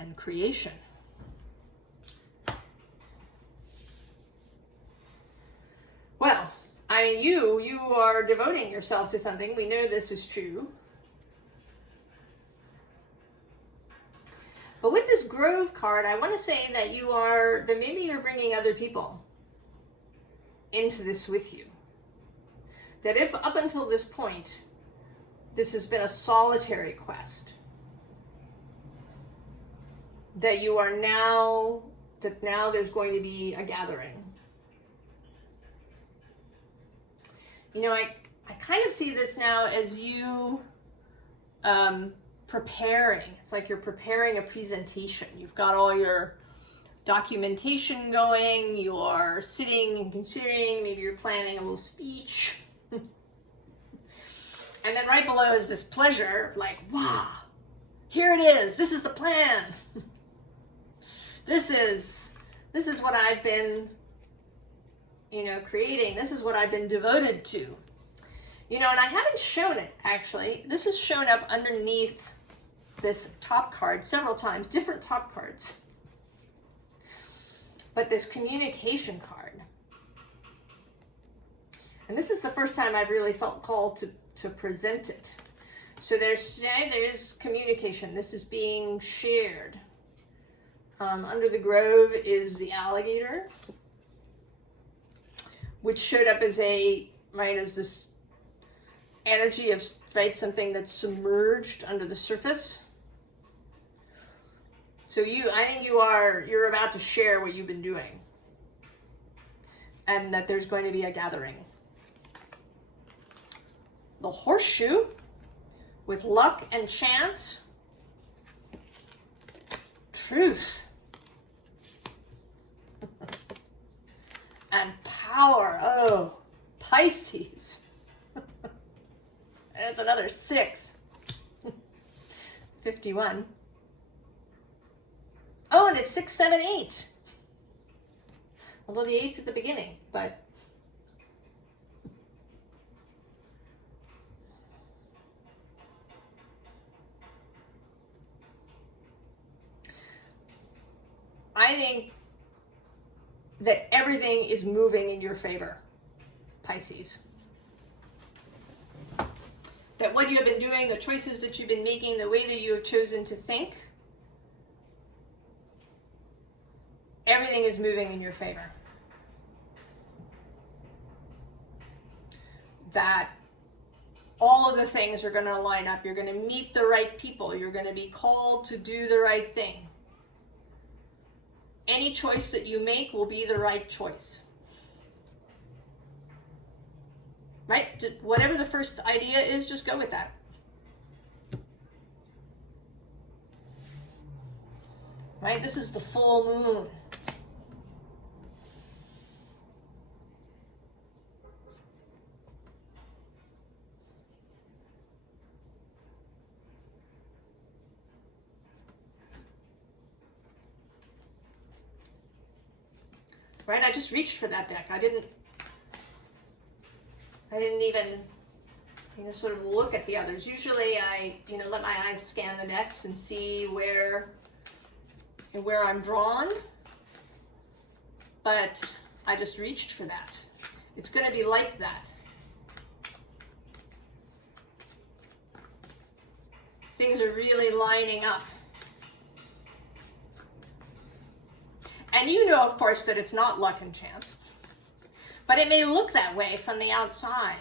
And creation. Well, I mean, you are devoting yourself to something. We know this is true. But with this Grove card, I want to say that that maybe you're bringing other people into this with you. That if up until this point, this has been a solitary quest, that you are now there's going to be a gathering. You know, I kind of see this now as you preparing. It's like you're preparing a presentation. You've got all your documentation going. You are sitting and considering. Maybe you're planning a little speech. And then right below is this pleasure of like, wow, here it is. This is the plan. This is what I've been, creating. This is what I've been devoted to. And I haven't shown it, actually. This has shown up underneath this top card several times, different top cards. But this communication card. And this is the first time I've really felt called to present it. So there's communication. This is being shared. Under the Grove is the alligator, which showed up as as this energy of, something that's submerged under the surface. So I think you're about to share what you've been doing, and that there's going to be a gathering. The Horseshoe with luck and chance. Truth. And power. Oh, Pisces. And it's another 6. 51. Oh, and it's 6, 7, 8. Although the 8's at the beginning, but I think that everything is moving in your favor, Pisces. That what you have been doing, the choices that you've been making, the way that you have chosen to think, everything is moving in your favor. that all of the things are going to line up. You're going to meet the right people. You're going to be called to do the right thing. Any choice that you make will be the right choice. Right? Whatever the first idea is, just go with that. Right? This is the full moon. Right? I just reached for that deck. I didn't even, sort of look at the others. Usually I, let my eyes scan the decks and see where I'm drawn. But I just reached for that. It's going to be like that. Things are really lining up. And you know, of course, that it's not luck and chance. But it may look that way from the outside.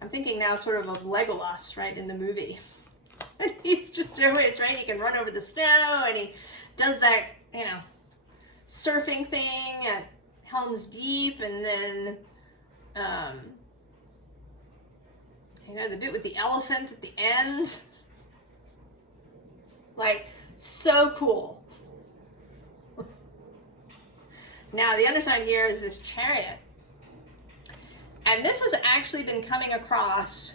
I'm thinking now sort of Legolas, right, in the movie. He's just doing it, right? He can run over the snow, and he does that, surfing thing at Helm's Deep, and then, the bit with the elephant at the end. Like, so cool. Now, the underside here is this Chariot. And this has actually been coming across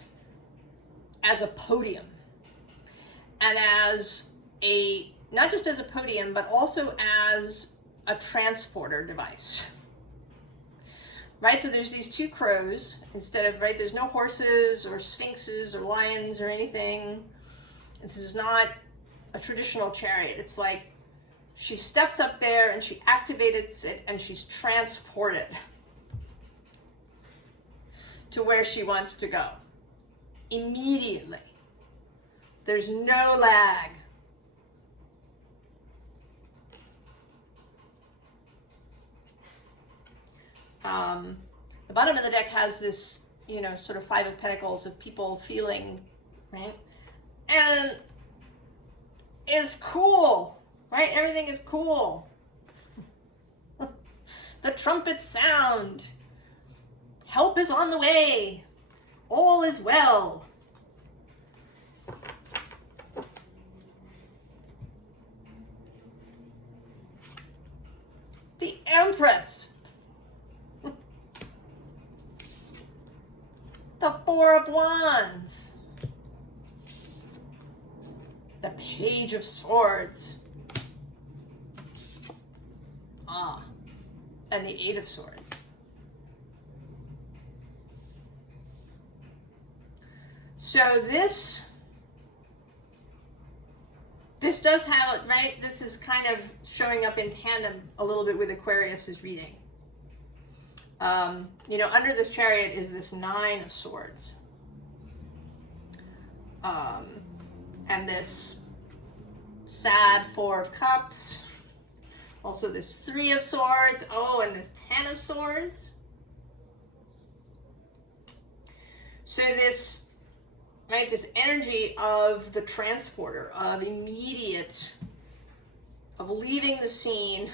as a podium. And as not just as a podium, but also as a transporter device. Right, so there's these two crows instead of, right, there's no horses or sphinxes or lions or anything. This is not a traditional chariot. It's like she steps up there and she activates it and she's transported to where she wants to go immediately. There's no lag. The bottom of the deck has this, sort of Five of Pentacles of people feeling, right? And it's cool, right? Everything is cool. The trumpets sound. Help is on the way. All is well. The Empress. The Four of Wands. The Page of Swords. And the Eight of Swords. So this does have, right, this is kind of showing up in tandem a little bit with Aquarius's reading. Under this Chariot is this Nine of Swords. And this sad Four of Cups. Also this Three of Swords. Oh, and this Ten of Swords. So this, right, this energy of the transporter, of immediate, of leaving the scene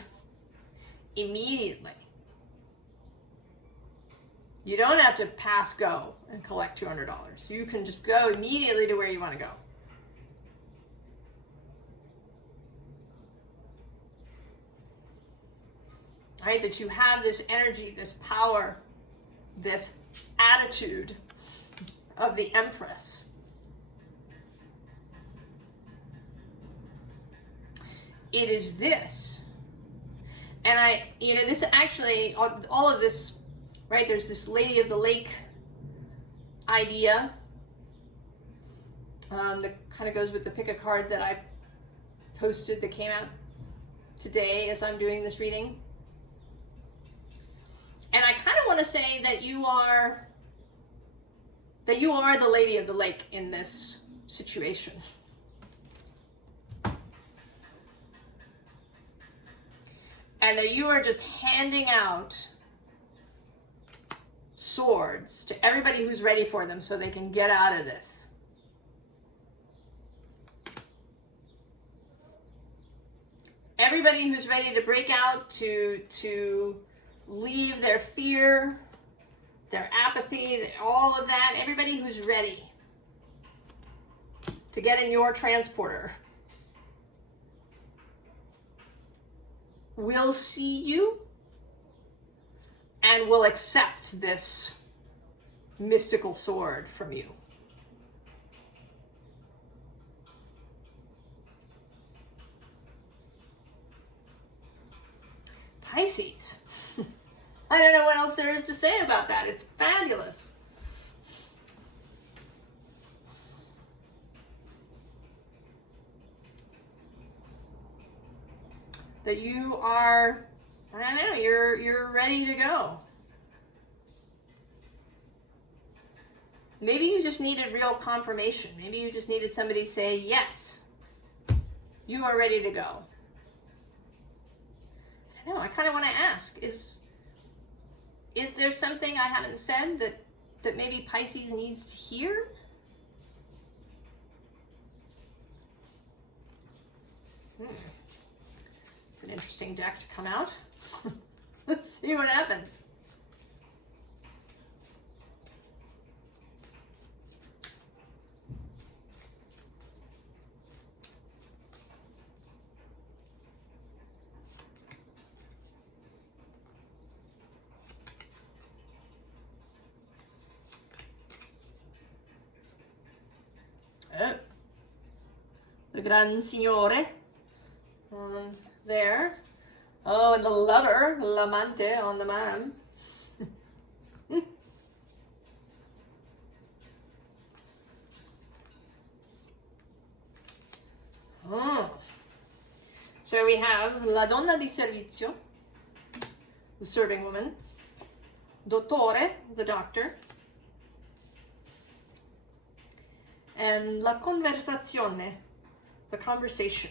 immediately. You don't have to pass go and collect $200. You can just go immediately to where you want to go. Right? That you have this energy, this power, this attitude of the Empress. It is this. And this actually, all of this, right, there's this Lady of the Lake idea that kind of goes with the pick a card that I posted that came out today as I'm doing this reading. And I kind of want to say that you are that you are the lady of the lake in this situation. And that you are just handing out swords to everybody who's ready for them so they can get out of this. Everybody who's ready to break out, to leave their fear, their apathy, all of that. Everybody who's ready to get in your transporter will see you and will accept this mystical sword from you. Pisces. I don't know what else there is to say about that. It's fabulous. That you are, I don't know, you're ready to go. Maybe you just needed real confirmation. Maybe you just needed somebody to say, yes, you are ready to go. I know, I kind of want to ask, is there something I haven't said that maybe Pisces needs to hear? It's an interesting deck to come out. Let's see what happens. The Gran Signore there. Oh, and the lover, l'amante on the man. Oh. So we have la donna di servizio, the serving woman, dottore, the doctor, and la conversazione, the conversation.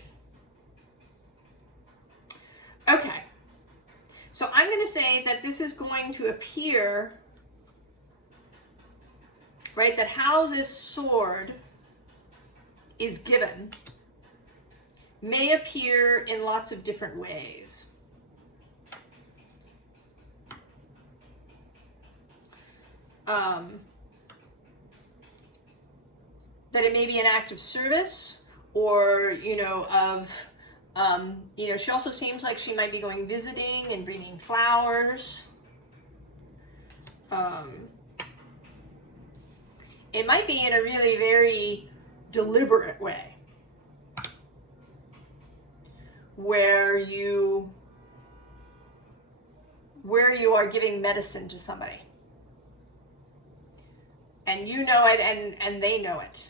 Okay, so I'm going to say that this is going to appear, right, that how this sword is given may appear in lots of different ways. That it may be an act of service, or, you know, of, you know, she also seems like she might be going visiting and bringing flowers. It might be in a really very deliberate way, where you are giving medicine to somebody. And you know it, and they know it.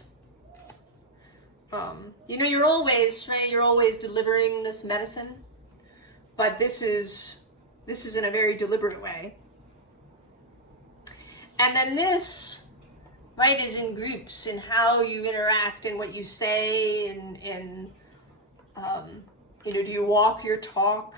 You know, you're always, right, you're always delivering this medicine, but this is in a very deliberate way. And then this, right, is in groups, in how you interact and what you say, and you know, do you walk your talk?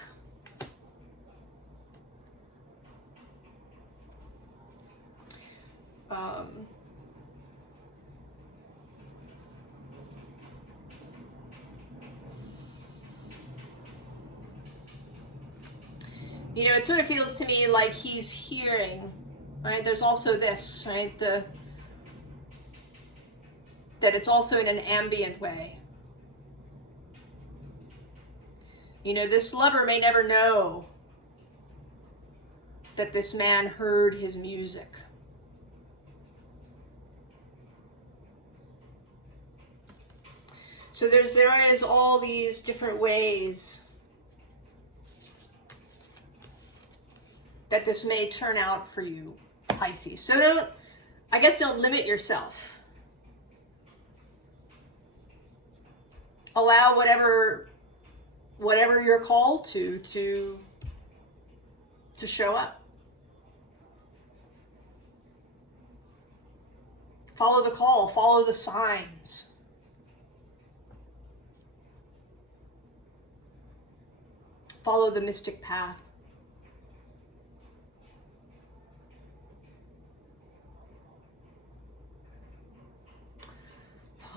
You know, it sort of feels to me like he's hearing, right? There's also this, right? That it's also in an ambient way. You know, this lover may never know that this man heard his music. So there is all these different ways that this may turn out for you, Pisces. So don't limit yourself. Allow whatever you're called to show up. Follow the call, follow the signs. Follow the mystic path.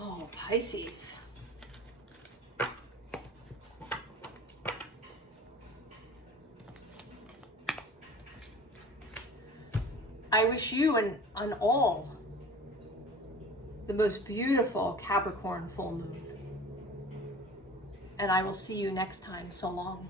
Oh, Pisces. I wish you and all the most beautiful Capricorn full moon. And I will see you next time. So long.